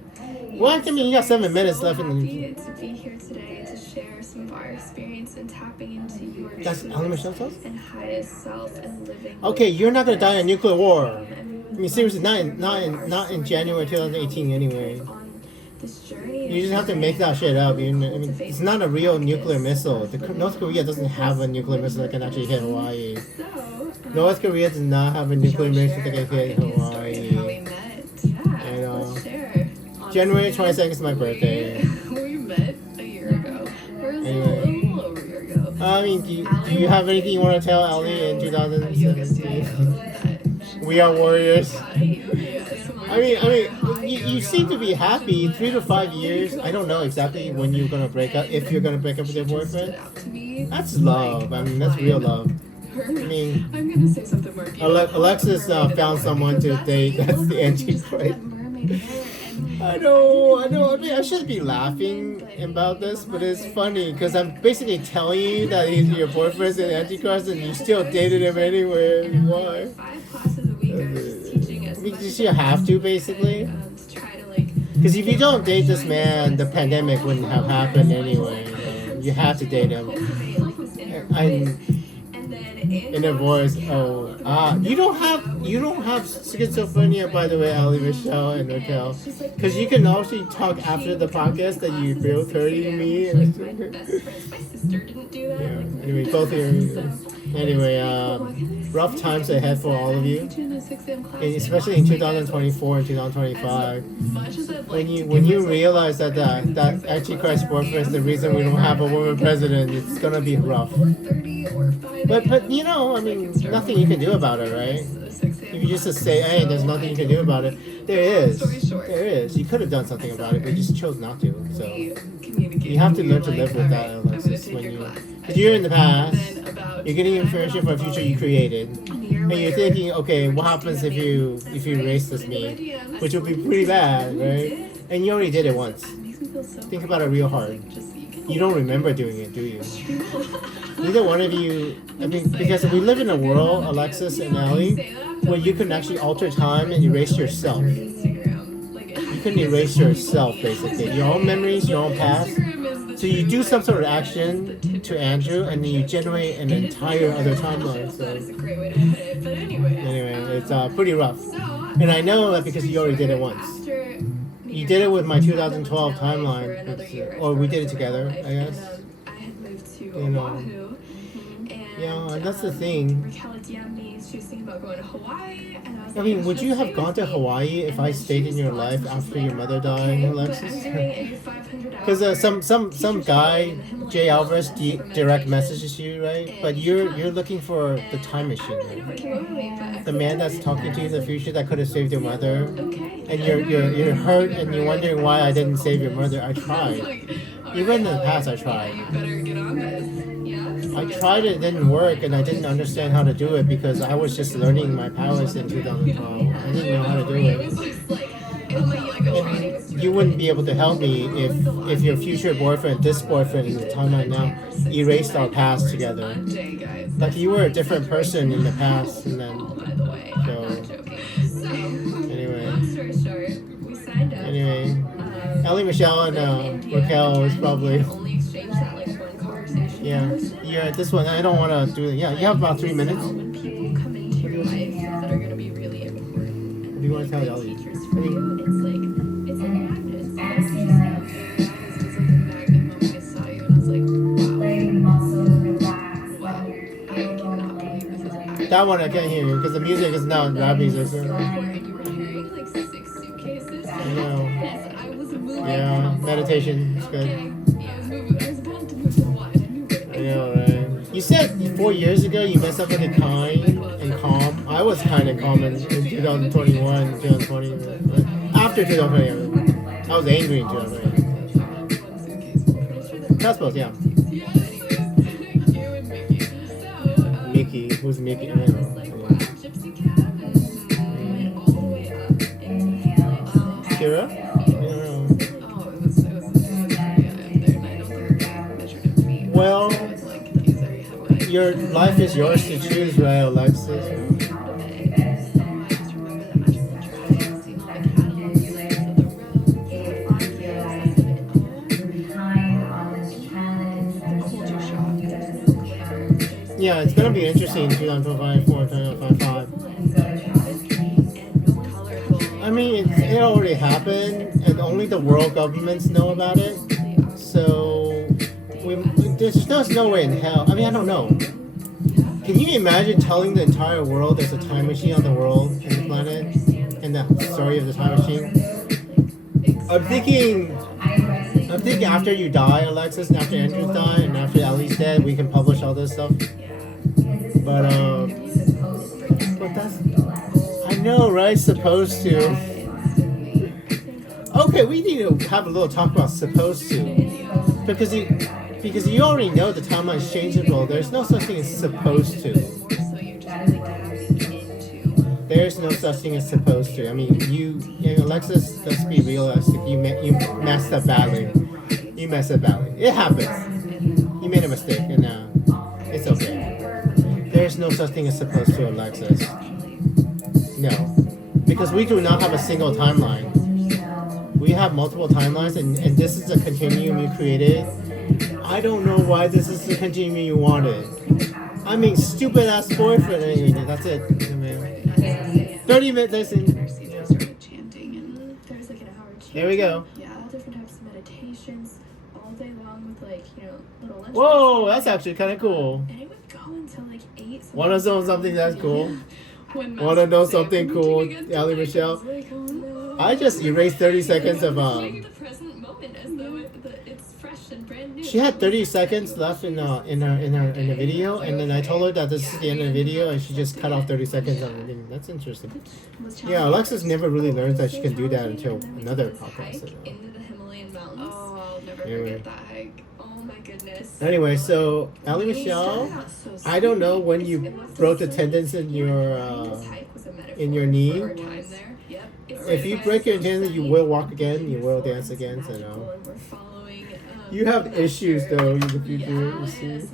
What? I mean, you got 7 minutes so left in the. happy to be here today to share some of our experience in tapping into your That's truth Allie Michelle's house? and highest self and living. Okay, you're not gonna die in nuclear war. And I mean, seriously, not in January 2018 anyway. on this journey. You just have to make that shit up. I mean, it's not a real nuclear missile. North Korea doesn't have a nuclear missile that can actually hit Hawaii. North Korea does not have a nuclear missile that can hit How Hawaii. we met. Yeah. I know. Let's share. January 22nd is my birthday. We met a year ago. Or a Anyway. little over a year ago. I mean, do you have anything you want to tell Allie in 2017? We are warriors. I mean, you seem to be happy. 3 to 5 years. I don't know exactly when you're gonna break up. If you're gonna break up with your boyfriend, that's love. I mean, that's real love. I mean, I'm gonna say something more beautiful. Alexis found someone to date. That's the Antichrist. I know. I mean, I should be laughing about this, but it's funny because I'm basically telling you that he's your boyfriend's an Antichrist, and you still dated him anyway. Why? 5 classes a week. I was teaching as I mean, much you have to basically. to try to like. Because if you don't date this man, the pandemic wouldn't have happened anyway. You have to date him. In a voice, you don't have schizophrenia, by the way, Allie Michelle and Raquel, because you can also talk after the podcast that you feel hurting me. My sister didn't do that. Yeah. Anyway, both of you. Anyway, rough times ahead for all of you, and especially in 2024 and 2025. When you realize that Antichrist boyfriend is the reason we don't have a woman president, it's gonna be rough. But you know, I mean, nothing you can do about it, right? If you just say, hey, there's nothing you can do about it, there is. You could have done something about it, but you just chose not to. So you have to learn to live with that, Alexis. Because you're in the past, you're getting information from a future you created, and you're thinking, okay, what happens if you erase this me, which would be pretty bad, right? And you already did it once. Think about it real hard. You don't remember doing it, do you? Neither one of you. I mean, because we live in a world, Alexis and Allie, where you can actually alter time and erase yourself. You can erase yourself, basically. Your own memories, your own past. So you do some sort of action to Andrew, and then you generate an entire other timeline. So anyway, it's pretty rough. And I know that because you already did it once. You did it with my 2012 timeline, or we did it together, I guess. You know. Yeah, and that's the thing. I mean, would you have gone to Hawaii if I stayed in your life after your mother died, Alexis? Because some guy, Jay Alvarez, direct messages you, right? But you're looking for the time machine, right? The man that's talking to you in the future that could have saved your mother, and you're hurt and you're wondering why I didn't save your mother. I tried. Even in the past, I tried. I tried it didn't work, and I didn't understand how to do it because I was just learning my powers in 2012. I didn't know how to do it. And you wouldn't be able to help me if your future boyfriend, this boyfriend in the timeline now, erased our past together. Like you were a different person in the past, and then anyway, Allie Michelle and Raquel is probably. Yeah, yeah. This one, I don't want to do it. Yeah, you have about 3 minutes. When people come into your life that are going to be really important. What do you want to tell Allie? Teachers for you, it's like a magnet. It's like a magnet moment I saw you, and I was like, wow, I cannot believe this is happening. That one I can't hear you because the music is now rap music. You were carrying like 6 suitcases. I know. Yes, I was moving. Yeah, meditation is good. Yeah, I was moving. I was about to move to Hawaii. I know, right? You said 4 years ago you met somebody kind and calm. I was kind and calm in 2021, 2020. After 2020, I was angry in 2020. I suppose, yeah. Mickey, who's Mickey? I don't know. Kira? I don't know. Well, your life is yours to choose, right, Alexis? Yeah, it's gonna be interesting. 2054, 2055. I mean, it already happened, and only the world governments know about it. So there's no way in hell. I mean, I don't know. Can you imagine telling the entire world there's a time machine on the world and the planet, and the story of the time machine? I'm thinking after you die, Alexis, and after Andrew's die, and after Allie's dead, we can publish all this stuff. But that's, I know, right? Supposed to. Okay, we need to have a little talk about supposed to, because you already know the timeline's changeable. There's no such thing as supposed to. There's no such thing as supposed to. I mean, Alexis, let's be realistic. You messed up badly. You messed up badly. It happens. You made a mistake, and it's okay. There's no such thing as supposed to, Alexis. No. Because we do not have a single timeline. We have multiple timelines, and this is a continuum you created. I don't know why this is the continuum you wanted. I mean, stupid ass boyfriend. Anyway, that's it. 30 minutes, listen. There we go. Yeah, all different types of meditations all day long with little lunch. Whoa, that's actually kind of cool. And it would go until 8. Want to know something that's cool? Want to know something cool, Allie Michelle? I just erased 30 seconds of the present moment as though it's fresh and brand new. She had 30 seconds left in the video, and then I told her that this is the end of the video, and she just cut off 30 seconds of the video. That's interesting. Yeah, Alexis never really learns that she can do that until another podcast. Into the Himalayan mountains. Oh, I'll never Anyway. forget that hike. Oh my goodness. Anyway, so Allie Michelle, I don't know when you broke the tendons in your knee. If you break your tendon, you will walk again. You will dance again. So no. You have issues though in the future. You see.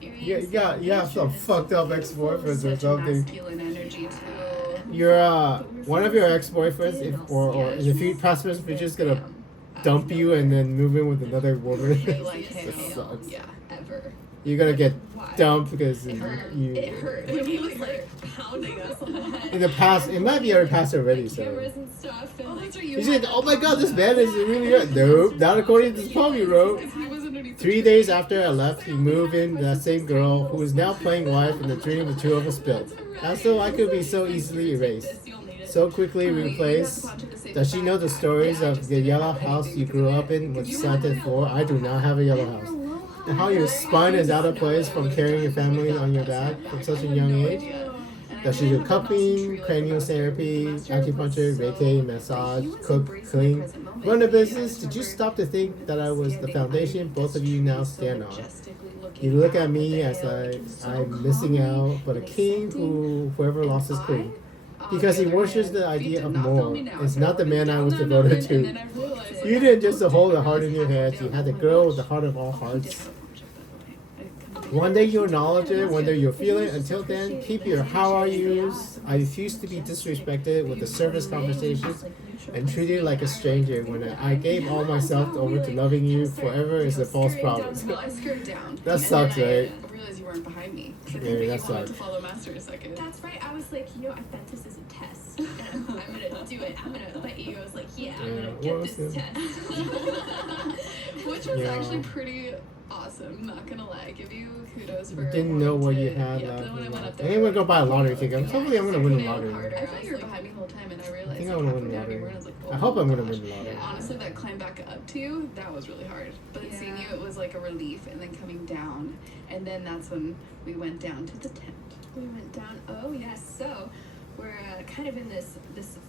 Yeah, you have some fucked up ex-boyfriends or something. One of your ex-boyfriends, or in the future, past future, is gonna dump you and then move in with another woman. That sucks. Yeah, ever. You're gonna get dumped because It hurt when he was pounding us on the head. In the past, it might be already passed already. So. Cameras and stuff. And You said, "Oh my God, this man is really good." Nope, not according to this poem you wrote. 3 days after I left, he moved in that same girl who is now playing wife, and the dream the two of us built. As though I could be so easily erased, so quickly replaced. Does she know the stories of the yellow house you grew up in with slanted floor? I do not have a yellow house. And how your spine is out of place from carrying your family on your back from such a young age. Does she do cupping, cranial therapy, acupuncture, Reiki, massage, cook, clean, run a business? Did you stop to think that I was the foundation both of you now stand on? You look at me as I'm missing out, but a king whoever lost his queen. Because he worships the idea of more. It's not the man I was devoted to. You didn't just hold the heart in your head, you had the girl with the heart of all hearts. One day you'll acknowledge it, one day you'll feel it. Until then, keep your how are yous. I refuse to be disrespected with the service conversations and treated like a stranger when I gave all myself over to loving you forever is a false promise. That sucks, right? I realized you weren't behind me. Yeah, that sucks. To follow Master a second. That's right. I was like, I bet this is a test. And I'm gonna do it. My ego was like, I'm gonna get this test. Which was actually pretty awesome, not gonna lie. I give you kudos for Didn't know what you had left. I think I'm gonna go buy a lottery ticket. Hopefully I'm gonna win the lottery. I thought you were behind me the whole time, and I realized I think I'm gonna win the lottery. I hope I'm gonna win the lottery. Honestly, that climb back up to you, that was really hard. But seeing you, it was like a relief, and then coming down, and then that's when we went down to the tent. We went down. Oh yes. So we're kind of in this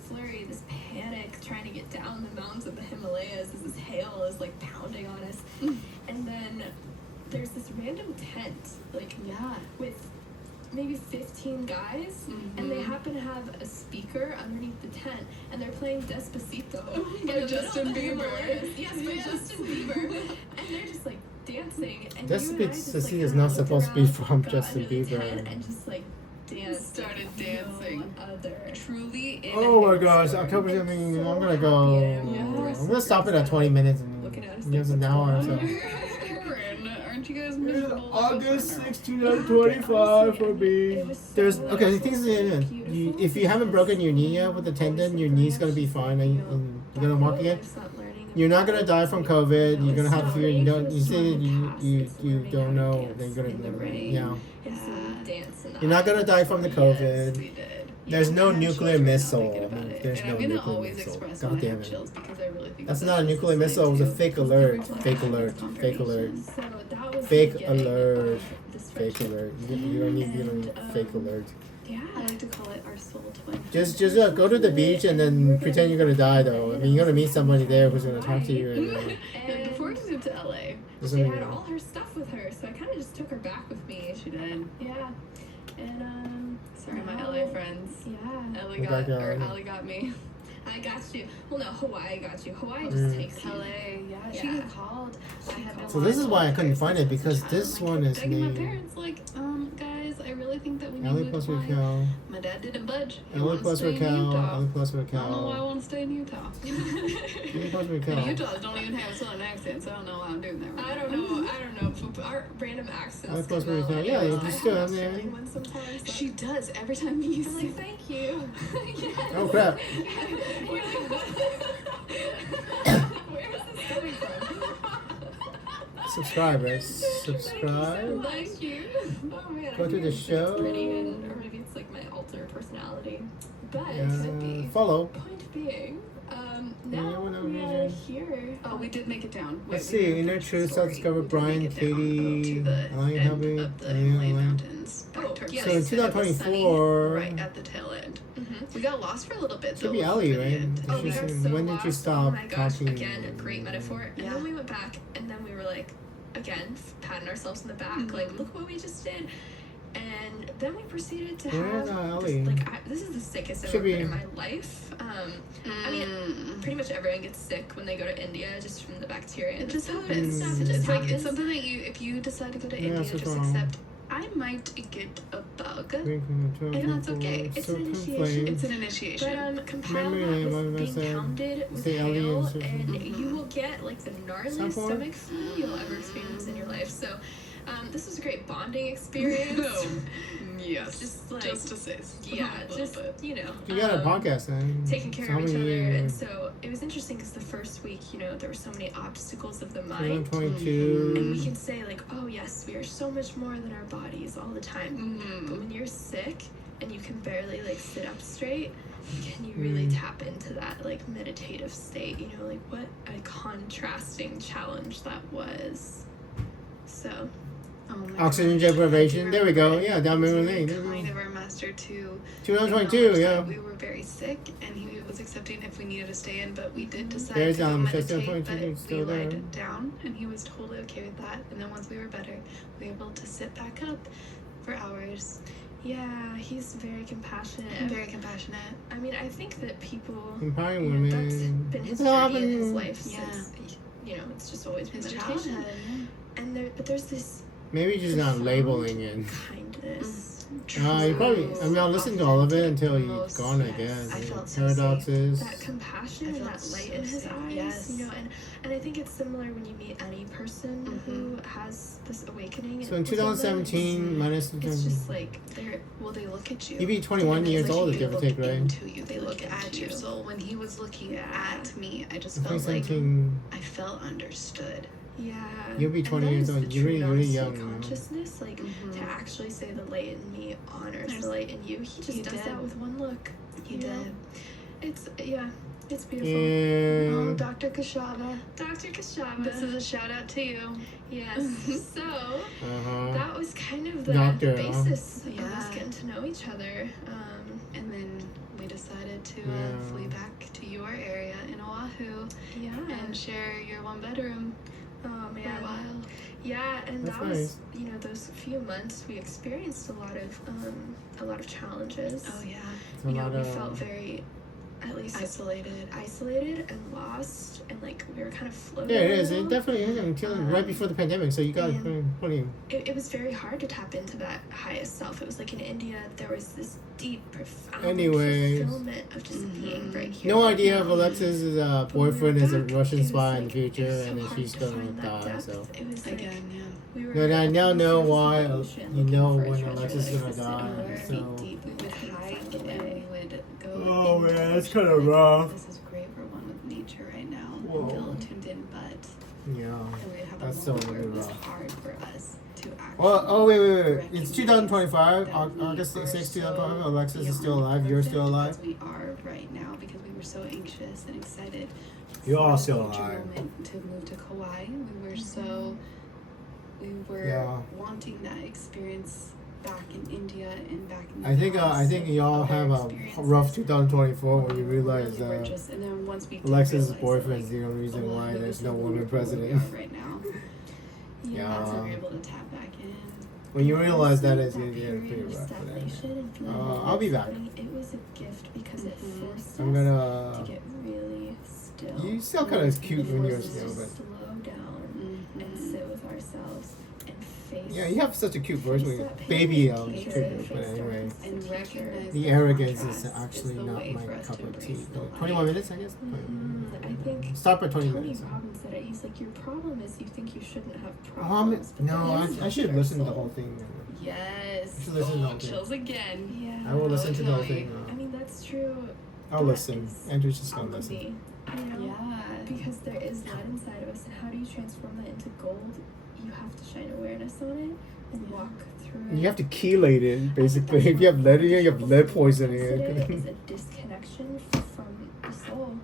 flurry, this panic, trying to get down the mountains of the Himalayas as this hail is pounding on us, and then there's this random tent, with maybe 15 guys, and they happen to have a speaker underneath the tent, and they're playing Despacito By Justin Bieber. Yes, by Justin Bieber, and they're just dancing. And Despacito is not supposed to be from Justin Bieber. And just dance. Started dancing. Truly. Oh my gosh, October 17th, I'm gonna go. I'm gonna stop it at 20 minutes and give us an hour or so. Our Aren't you guys miserable? August 6, 2025 for me. There's okay. The thing is, if you haven't broken your knee yet with the tendon, your knee's gonna be fine, and you're gonna walk again. You're not gonna die from COVID. You're gonna have a fever. You don't. You say you don't know. Then you're gonna You're not gonna die from the COVID. We did. There's no nuclear missile. There's And no I'm gonna nuclear always missile. express God when I damn have it. chills because I really think That's not a nuclear missile. It was a fake alert. Fake alert. Fake alert. Fake alert. Fake alert. You don't need fake alert. Yeah, I like to call it our soul twin. Just go to the beach and then pretend you're gonna die though. I mean, you're gonna meet somebody there who's gonna talk to you. And before we moved to LA, She had all her stuff with her, so I kind of just took her back with me. she did. Yeah. And Sorry, my LA friends. yeah. Allie got me. I got you. Well, no, Hawaii got you. Hawaii just takes you. LA, she Yeah. called. I had been So this is lying why I to couldn't my find it parents because since a this child. one Like, is begging my named parents, like, guys, I really think that we need Allie to move plus to Hawaii. Raquel. My dad didn't budge. He Allie wanted to plus stay in Raquel. Utah. Allie plus I don't know why I Raquel. want to stay in Utah. Allie plus And Raquel. Utahs don't even have a southern accent, so I don't know what I'm doing there. I don't know. But our random accents. I suppose come out we can- like, yeah, I you have still have Australian there. ones sometimes. So She does every time you I'm say. like, thank you. Oh crap. Where is this coming from? Subscribe, guys. Subscribe. Thank you. Oh man. Go I to think the it's show. Pretty and, or maybe it's like my alter personality. But Follow. point being, Yeah, now whatever we are reason. here. Oh, we did make it down. Let's We see. moved Inner up the Truth, story. self-discovered, We did Brian, make it down Katie, to the Allie, end Hubby, of the Allie, Himalayan Allie. mountains. Back Oh, towards yes. the So in east, and it was sunny 2024 right at the tail end. Mhm. We got lost for a little bit. Should though, be Allie, for the right? end. Oh, we She's got saying, so when did lost. you stop Oh my gosh, talking? again, a great metaphor. And Yeah. then we went back, and then we were like, again, patting ourselves in the back, Mhm. like, look what we just did. And then we proceeded to Where's have Allie? this is the sickest I've Should ever be- been in my life. I mean, pretty much everyone gets sick when they go to India just from the bacteria. It and just stuff. happens. It It's just like happens. it's something that if you decide to go to Yeah, India, so just wrong. accept. I might get a bug. And that's okay. It's an initiation. It's an initiation. But compile Memory that lane, with being pounded with say Allie hail, is- and you will get like the gnarliest Sample? stomach flu you'll ever experience in your life. So, this was a great bonding experience. Yes. Just like Just to say. yeah, a little just bit. you know. You got a podcast, then. Taking care How of each other, many, and so it was interesting because the first week, there were so many obstacles of the mind. 2022. And we can say like, oh yes, we are so much more than our bodies all the time. But Mhm. when you're sick and you can barely like sit up straight, can you really tap into that like meditative state? Like what a contrasting challenge that was. So Oh my Oxygen gosh. deprivation. There we go. Yeah, down memory We lane. There we kind go. of our master to 2022. acknowledge Yeah. that we were very sick, and he was accepting if we needed to stay in, but we did decide There's, to go Festa meditate, 22 but still we there. lied down, and he was totally okay with that. And then once we were better, we were able to sit back up for hours. yeah, he's very compassionate. And very compassionate. I mean, I think that people, Empowering that's women. been his What's journey in his happening? life Yeah. since, it's just always been His meditation. childhood. And but there's this Maybe just not labeling it. kindness. You probably. I mean, I'll listen to all of it until you're Most- gone. I yes, guess. I Like, felt so paradoxes. That compassion I and felt that light so in his safe, eyes, yes. and I think it's similar when you meet any person who has this awakening. So in within them. 2017, minus the It's just like they're Well, they look at you. You'd be 21 They years look old, at you, give or look take, right? into you. They They look look at into your you. soul. When he was looking Yeah. at me, I just felt like 2017. I felt understood. yeah. You'll be And 20 that years is old. the You're true really Namaste young, you know. consciousness, like to actually say the light in me honors the light in you. He just He does did. that with one look. He you know? did. It's it's beautiful. Oh, And Dr. Kashava. Dr. Kashava. This is a shout out to you. Yes. So uh-huh. that was kind of the Doctor, basis of us Yeah. getting to know each other. And then we decided to Yeah. flee back to your area in Oahu Yeah. and share your one bedroom Oh for a man. while. Yeah, and That's that was those few months we experienced a lot of challenges. Oh yeah. It's a lot We of felt very at least Isolated. and lost, and like we were kind of floating. Yeah, it is. It around. definitely is until right before the pandemic. So you got plenty. It was very hard to tap into that highest self. It was like in India, there was this deep, profound Anyways. fulfillment of just being right here. No right idea now. if Alexis' boyfriend is a Russian It was spy in like- the future, it was so and then hard she's to gonna find that die. depth. So. It was like, Again, yeah. we were But I now on the know surface of why. the ocean You looking know for a when treasure Alexis is that gonna existed die. anywhere So. deep. We would hike and we would go. Oh, into man, the that's ocean. kinda rough. This is great. We're one with nature right now. Whoa. We feel tuned in, but Yeah. and we have That's a so moment where it was rough. hard for us to actually. Well, oh wait. It's recognize 2025. that we August are 6th, so 2025. Alexis is still beyond alive. You're still perfect alive. as we are right now because we were so anxious and excited. You're all for still the future alive. moment to move to Kauai. We were Yeah. wanting that experience back in India and back in the I think past y'all of have our a experiences. rough 2024 when you realize Really were just, and then once we did Alexis' realize boyfriend's that, the only reason like, why this there's is no who woman we president. are right now. Yeah. That's when we were able to tap back in. When you realize that, it's that gonna get pretty period of rough. for them. stagnation and feeling I'll be back. floating, it was a gift because it forced I'm us gonna. to get really still. You still kind of cute when you're Forced us still, to but slow down and sit with ourselves and face. yeah, you have such a cute voice when you're that baby. pain, It's face cute, it, but face anyway. darkness, And future. recognize The that arrogance contrast is actually the not way my for us cup to of embrace tea. the light. 21 minutes, I guess. I think Stop at 20 Tony minutes. Robbins said it. He's like, your problem is you think you shouldn't have problems. but No, that is I should your listen to the soul. whole thing. Yes. You should listen to the Oh, whole thing. chills again. Yeah. I will listen to the whole Chloe. thing. I mean, that's true. I'll That listen. is Andrew's just gonna alchemy, listen. you know? Yeah. Because there is light inside of us, and how do you transform that into gold? You have to shine awareness on it and walk through it. You have to chelate it, basically. If you have lead in it, you have lead poisoning It in is it. a disconnection from the soul.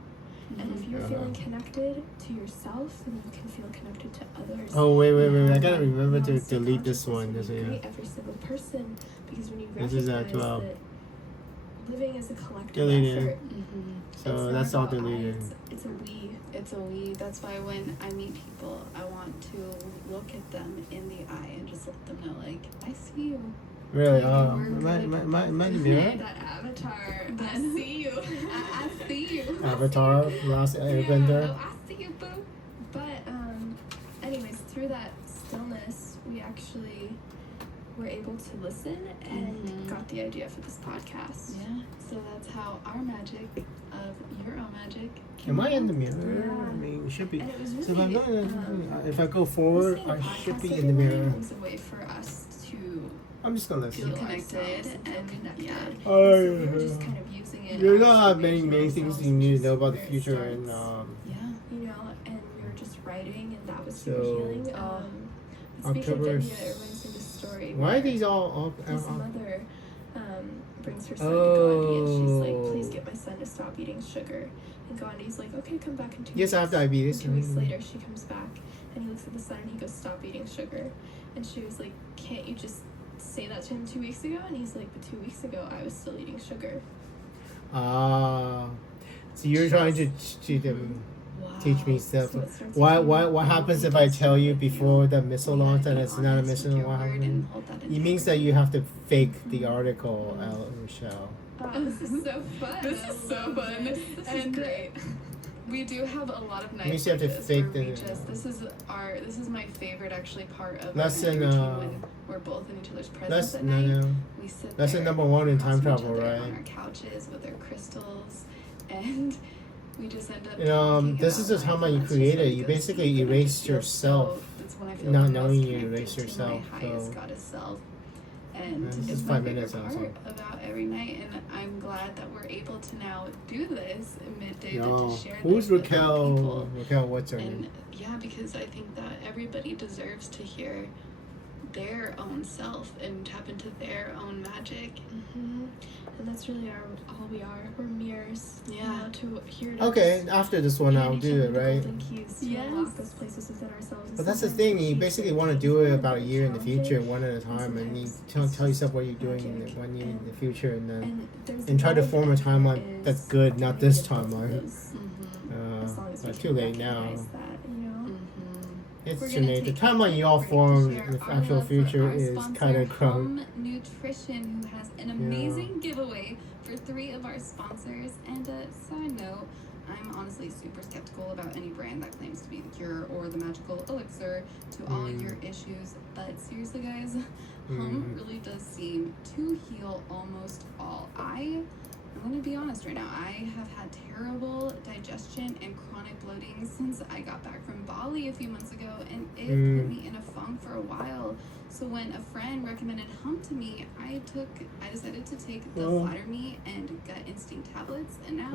And if you're Yeah. feeling connected to yourself, then you can feel connected to others. Oh, wait. I gotta And, remember you know, to delete this one. subconsciously This, we yeah. create every single person, because when you This is at recognize 12. that living is a collective Deleted. effort. So It's not that's all about I, deleted. it's a we. It's a we. That's why when I meet people, I want to look at them in the eye and just let them know, like, I see you. Really? We're Am I in the mirror? That avatar. I see you. I see you. Avatar, Last Airbender. Oh, I see you, boo. But anyways, through that stillness, we actually were able to listen and got the idea for this podcast. Yeah. So that's how our magic of your own magic. Am I in the mirror? Yeah. I mean, it should be. And it was So really, if I go forward, listening I to should be podcasts in the every mirror. morning was a way for us to I'm just gonna Feel listen. connected ourselves and feel and connected. yeah. And so we were just kind of using it. There's as not a way many to many things ourselves, you need which to know is about the where it future, and starts. Yeah. You know, and we were just writing, and that was So, super healing. But speaking October of India, it reminds me of the story. why are where these all his mother brings her son to Gandhi, and she's like, "Please get my son to stop eating sugar." And Gandhi's like, "Okay, come back in 2 weeks." Yes, I have diabetes. And 2 weeks later, she comes back, and he looks at the son, and he goes, "Stop eating sugar." And she was like, "Can't you just say that to him 2 weeks ago?" And he's like, "But 2 weeks ago, I was still eating sugar." So you're trying to them teach me stuff. So it starts What happens if I tell you before the missile launch that it's not a Honest with missile? your What word happens? and hold that It means that you have to fake the article, Michelle. This is so fun. This is so I love fun. this. This is And great. we do have a lot of nights Means you have like to this fake where we the- just this is my favorite actually part of Lesson, our routine when we're both in each other's presence at night. No. We sit Lesson there number one in across time from each travel, other right? on our couches with our crystals, and we just end up. This is just how much you created. You basically erased yourself, That's when I feel not the knowing most you connected erased to yourself. My highest So goddess self. And this it's is my 5 favorite minutes part also. about every night, and I'm glad that we're able to now do this at midday, but No. to share Who's this with other Raquel? people. Raquel, what's her And name? yeah, because I think that everybody deserves to hear their own self and tap into their own magic. And that's really all we are. We're mirrors. Yeah. You know, to here to Okay, just after this one, hand I'll each do other it, the right? golden keys to Yes. unlock those places within ourselves. And But that's the sometimes thing. the You keys basically are want to things do that it are about a very year in the future, challenging, one at a time, and you sometimes tell yourself what you're it's doing in the magic. 1 year in the future, and then And, and try to love form a that timeline that's is good, not giving this it both of timeline. those, Mm-hmm. as long as we But can too late now. recognize that, you know? It's We're too gonna late. The take timeline you all break to formed share with our actual love for future our is sponsor, kind of crumb. Home Nutrition, who has an amazing giveaway for 3 of our sponsors. And a side note, I'm honestly super skeptical about any brand that claims to be the cure or the magical elixir to all your issues. But seriously, guys, Home really does seem to heal almost all. I'm gonna be honest right now. I have had terrible digestion and chronic bloating since I got back from Bali a few months ago, and it put me in a funk for a while. So when a friend recommended Hum to me, I decided to take the Flatter Me and Gut Instinct tablets, and now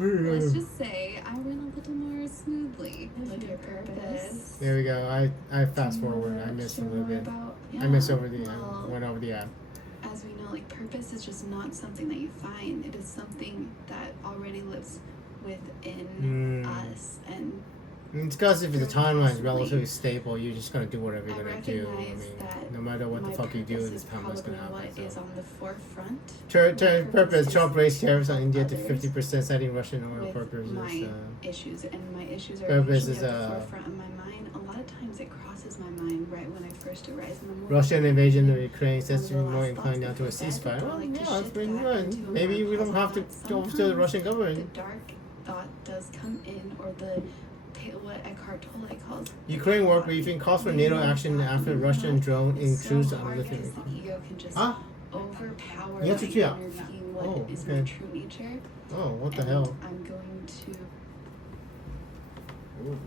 let's just say I went a little more smoothly with your purpose. There we go. I fast forward. I missed a little bit. I missed over the went over the app. As we know, like, purpose is just not something that you find. It is something that already lives within us. And it's because if the timeline is relatively stable, you're just gonna do whatever you're gonna do. I mean, no matter what the fuck you do, this timeline's gonna happen. what is on the forefront. Purpose: Trump raised tariffs on India to 50%, citing Russian oil with purposes. my issues, and my issues are Purpose usually is, at the forefront of my mind. A lot of times it crosses my mind right when I first arise in the morning. Russian invasion of Ukraine says to be One of the more last inclined now thoughts to a before bed, ceasefire. I Well, like to yeah, it's shift been that good. into a Maybe more we don't have to positive go thought. to the Russian The government. dark thought does come in, or what Eckhart Tolle calls Ukraine war briefing calls for NATO action after Russian drone intrudes on hard, guys. Lithuania. The ego can just Huh? overpower You have to my cheer. inner being, what Oh, is okay. my true nature. Oh, what the And hell? I'm going to Ooh.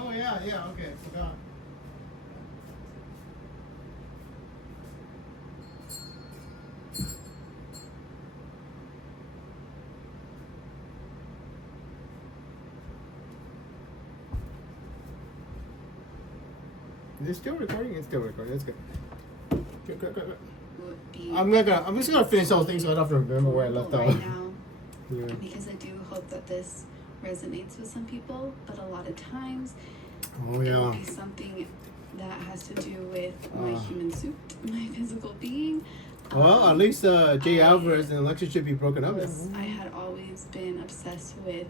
Oh yeah, okay, forgot. Is it still recording? It's still recording. That's good. Good. be I'm just gonna finish all things so I don't have to remember where I left off. right now. Yeah. Because I do hope that this resonates with some people, but a lot of times Oh it yeah. will be something that has to do with my human suit, my physical being. Well, at least Jay Alvarez and Alexis should be broken up. I had always been obsessed with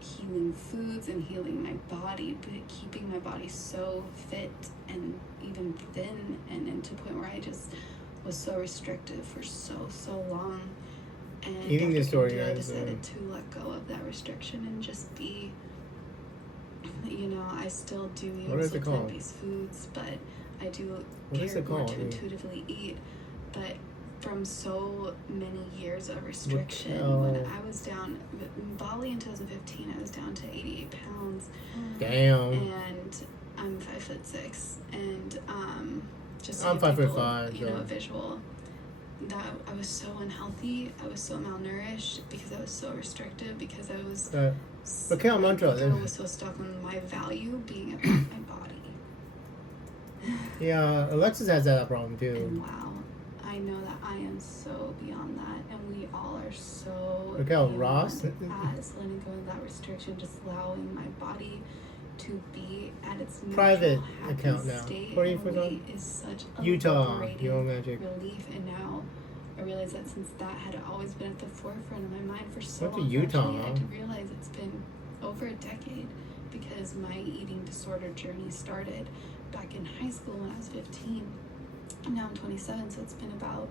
healing foods and healing my body, but keeping my body so fit and even thin, and to the point where I just was so restrictive for so long. And Eating after disorder, India, I guys, decided to let go of that restriction and just be, I still do eat What is it called? plant-based foods, but I do What is care it more called? to intuitively eat. But from so many years of restriction, when I was down in Bali in 2015, I was down to 88 pounds. Damn. And I'm 5'6", and just to I'm give people, 5'5", a so. visual, that I was so unhealthy, I was so malnourished because I was so restrictive, because I was But Kale Mantra, I was so stuck on my value being about my body. yeah, Alexis has that problem And too. wow, I know that I am so beyond that, and we all are so Raquel, beyond Ross? as letting go of that restriction, just allowing my body to be at its Private natural, happy account now. state. What are you And for weight is such a Utah, liberating Your Magic. relief, and now I realize that since that had always been at the forefront of my mind for so Went to long, Utah, actually, I huh? didn't realize it's been over a decade, because my eating disorder journey started back in high school when I was 15. And now I'm 27, so it's been about,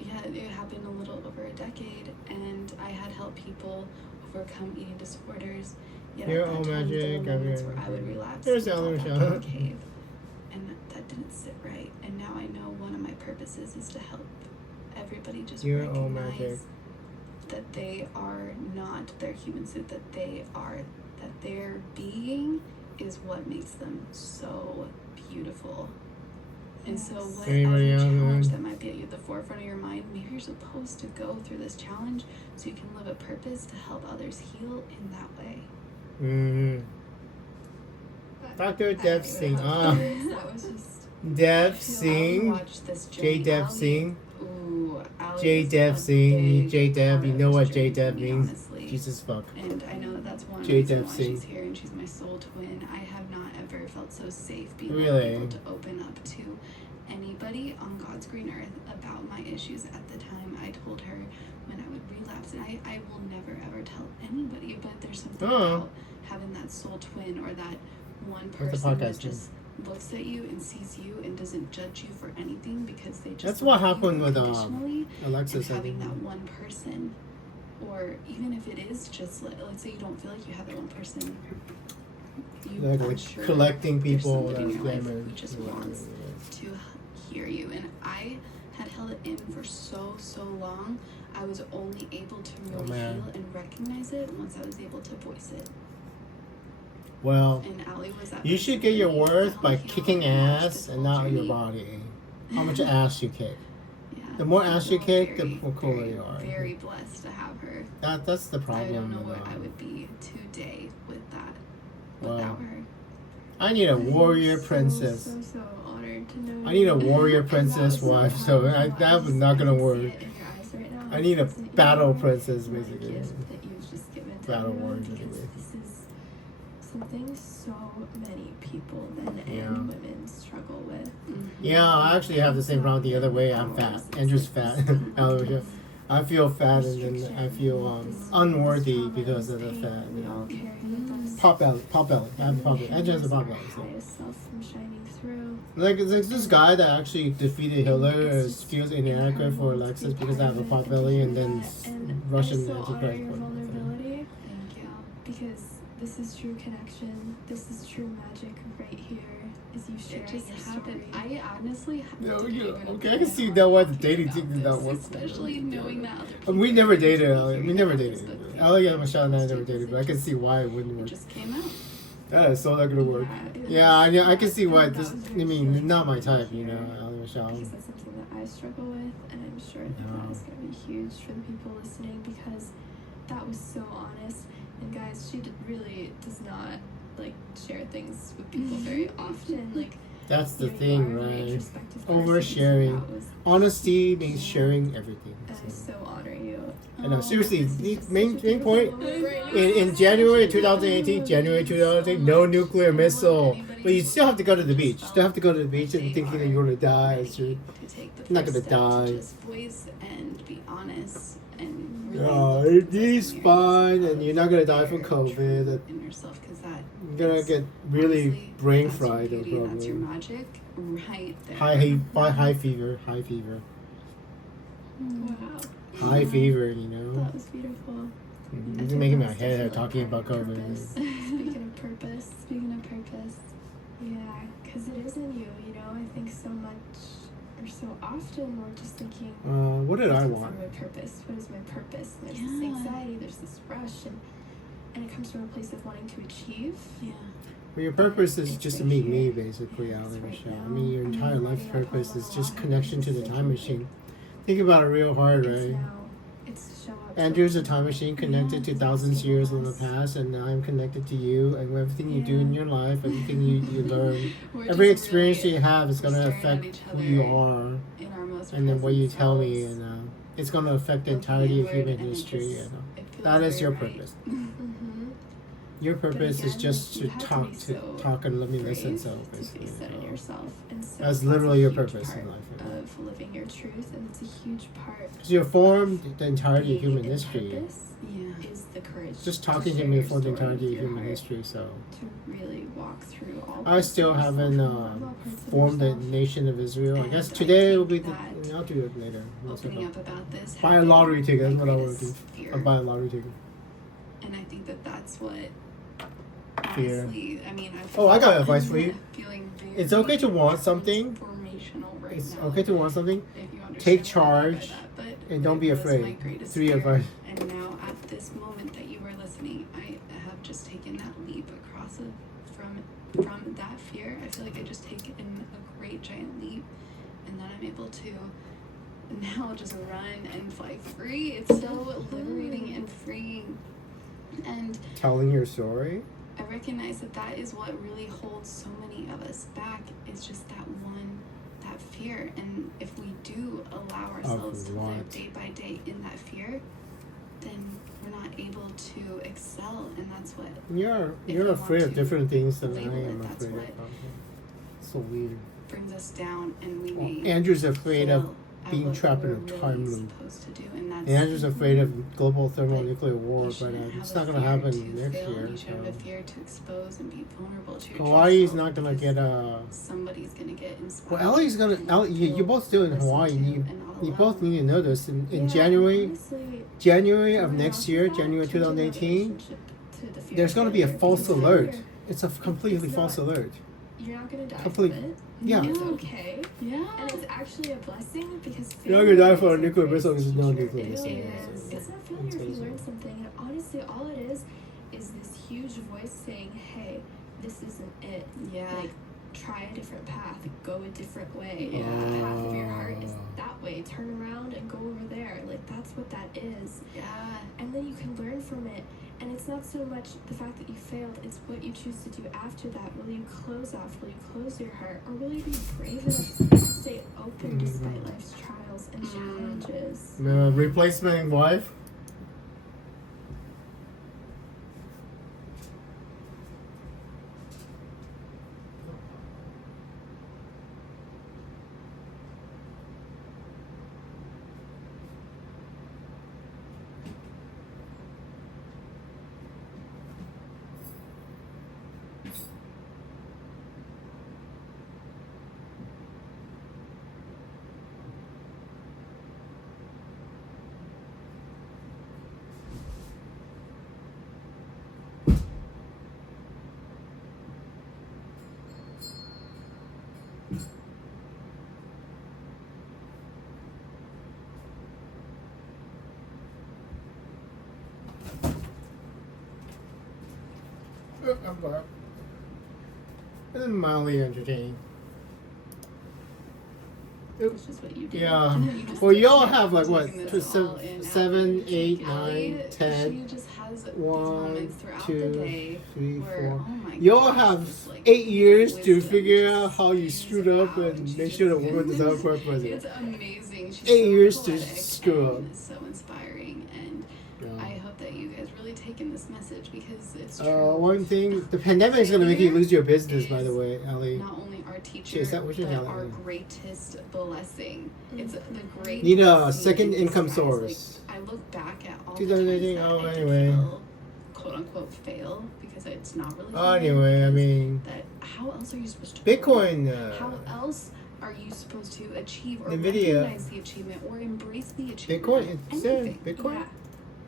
it happened a little over a decade, and I had helped people overcome eating disorders. Yet Your at that own time, there magic, were moments everyone. where I would relapse There's and fall Allie back Michelle. in the cave, and that didn't sit right. And now I know one of my purposes is to help everybody just Your own magic. recognize that they are not their human suit, that their being is what makes them so beautiful. And so what Anybody as a else, challenge man? that might be at the forefront of your mind, maybe you're supposed to go through this challenge so you can live a purpose to help others heal in that way. Mm-hmm. Dr. Dev Singh. Ah, That was just Dev I Singh. watched this J. journey. Dev Allie- Singh. Ooh, Allie J. was Dev a Singh. big J. Dev. part You of know this what J. journey Dev for me, means? honestly. Jesus fuck. And I know that that's one J. reason Dev why Singh. she's here, and she's my soul twin. I have not ever felt so safe being Really? able to open up to anybody on God's green earth about my issues at the time. I told her when I would relapse, and I will never ever tell anybody, but there's something about having that soul twin, or that one What's the person that podcast just looks at you and sees you and doesn't judge you for anything, because they just That's what love you happened with unconditionally. Alexis. And I think. having that one person, or even if it is just let's say you don't feel like you have that one person, Like I'm sure collecting there's people somebody in that's your life damaged. who just wants to hear you. And I had held it in for so long. I was only able to really man. heal and recognize it once I was able to voice it. Well, And Allie was that you person should get for your me. worth I by healed kicking and watched ass this and whole not your journey. body. How much ass you kick. Yeah. The more ass you Well, kick, the very, more cooler very, you are. Very blessed to have her. That's the I problem. don't know with, what I would be today with that, Wow. without her. I need a warrior princess. So honored to know I need a you. warrior And princess that was wife, so so powerful. that was just- not gonna I can see work. it in your eyes right now. I need a It's just, battle you princess, my basically. gift that you've just given to Battle everyone, warrior, because basically. this is something so many people, men Yeah. and women, struggle with. Yeah, I actually have the same problem the other way. I'm fat. Andrew's fat. I feel fat, and then I feel unworthy because of the fat. We all carry with us. Pop belly. I have pop belly. Andrew has a pop belly. So. Highest self from shining through. Like this guy that actually defeated Hitler feels inadequate for Alexis because I have a pot belly and then Russian I so honor antichrist. your vulnerability, Thank you. because this is true connection. This is true magic right here. Is you sharing It just your happened. story. I honestly No, didn't yeah, even okay, I can see now why the dating thing did not work. especially knowing that other We people never are dated. actually We hearing never about dated. this, but Allie and Michelle and I never it dated, but I can see why it wouldn't work. just came out. That is so not gonna work. Yeah, I can see why. This, I mean, not my type, you know, Allie Michelle. Because that's something that I struggle with, and I'm sure that that is going to be huge for the people listening, because that was so honest. And guys, she really does not like share things with people very often. Like, That's the you know, thing, you are a very right? introspective person, so Oversharing. that was- Honesty means sharing everything. and I So. so honor you. I know, seriously, This is the just main such a point beautiful moment right now. in January 2018, no nuclear missile. But you still have to go to the beach. yourself, Still have to go to the beach what and they thinking that are, you're gonna die. ready So you're to take the not first gonna step to die. just voice and be honest and really Oh, look at he's yourself in the mirror fine, just and you're out not gonna of die from your COVID. true in yourself, because that You're gonna is get really honestly, brain that's your fried, beauty, that's your probably. magic right there. High fever. High fever. Wow. High fever, you know. That was beautiful. You're making my head hurt talking about COVID. Speaking of purpose, yeah, because it is in you, you know. I think so much, or so often, we're just thinking, What did I what's want? my purpose? What is my purpose? There's this Yeah. anxiety, there's this rush, and it comes from a place of wanting to achieve. Yeah. Well, your purpose is It's just to right meet here. me, basically, Yeah, Allie it's right Michelle. I now. mean, your I'm entire not life letting up purpose all is the just water. connection to It's the just time thinking, machine. Think about it real hard, It's right? now. It's to show up. Andrew's a time machine connected to Yeah. thousands of years in the past, and now I'm connected to you, and everything you do in your life, everything you learn, We're every just experience really you have is going to staring at affect each who you other are, in our most and then what you present tell me, selves, and it's going to affect the looking entirety of inward, human and it history. just- You know? it feels That is very your right. purpose. Mm-hmm. Your purpose is again, just you to have to talk be to so talk and let me listen. brave So to basically, face that in yourself, and so that's a literally your huge purpose in part life. You know? of living your truth, and it's a huge part. Because you formed the entirety of Being human in history. purpose Yeah. is the courage. Just talking to share me your for the story entirety with of your human heart, history. So to really walk through all. I parts still of yourself haven't and love all parts of formed the yourself. nation of Israel. I guess And I today will be think the. that I'll do it later. Once I Opening go. up about this. Buy a had lottery been ticket. That's my what I want to do. greatest fear. I'll buy a lottery ticket. And I think that that's what. Fear. Honestly, I mean, Oh, I got advice for you. Feeling very It's okay to want something. transformational right It's now, okay to want something. if you understand Take what I mean by charge that, but and don't be it was my afraid. greatest 3 fear. advice. And now, at this moment that you are listening, I have just taken that leap across from that fear. I feel like I just taken a great giant leap, and then I'm able to now just run and fly free. It's so liberating and freeing, and Telling your story. I recognize that that is what really holds so many of us back. It's just that fear, and if we do allow ourselves to live what? day by day in that fear, then we're not able to excel, and that's what You're If you afraid want of to different things than I label it, am that's afraid of. what- So weird. brings us down, and we Well, may Andrew's afraid of fail at being what trapped in we're a really time loop. supposed to do, and that's Andrew's afraid of global thermonuclear you war, but shouldn't have it's a not going to fear happen to next fail, year. and you should have a So. fear to expose and be vulnerable to your true Hawaii's self, not going to because get somebody's gonna get inspired. Well, Ellie's gonna. Ellie, you're both still in Listen Hawaii. to And you and not both alone. need to know this. In Yeah, January honestly, of coming next off year, of that, January changing that 2018, relationship to the fear there's of going to be a failure, false because alert. failure, It's a completely It's false not- alert. You're not gonna die Complete- from it. Yeah. It's okay. Yeah. And it's actually a blessing because You're not gonna die failure for a is nuclear greatest missile because there's no teacher. nuclear It missile. really Yeah, is. so It's not failure that's if you crazy. learn something. And honestly, all it is this huge voice saying, "Hey, this isn't it. Yeah. Like, try a different path. Go a different way. Yeah. The path of your heart is that way. Turn around and go over there. Like, that's what that is. Yeah. And then you can learn from it. And it's not so much the fact that you failed, it's what you choose to do after that. Will you close off? Will you close your heart? Or will you be brave enough to stay open despite life's trials and challenges? Replacement wife. I'm back. It's mildly entertaining. It's just what you do. Yeah. You just Well, y'all keep have like what? taking this all in. 7, 8, Allie, 9, 10. She just has these 1, moments throughout 2, the day 3, where, 4. oh my Y'all gosh, have this, like, 8 years to wisdom figure just out how you spews screwed up out, and she make just- sure the woman does not for president. It's amazing. She's 8 so years to poetic screw up. and so inspiring, and Yeah. I hope that you guys really take in this message because it's true. One thing, the pandemic is gonna make you lose your business. By the way, Allie. Not only our teacher, Is that what you're but telling our me? greatest blessing. It's the great. Need a blessing second in income disguise. source. Like, I look back at all 2018, the times that I anyway. did feel, quote unquote fail because it's not really. Anyway, I mean, that how else are you supposed to Bitcoin. how else are you supposed to achieve or NVIDIA. recognize the achievement or embrace the achievement? Bitcoin. of It said anything? Bitcoin. Yeah.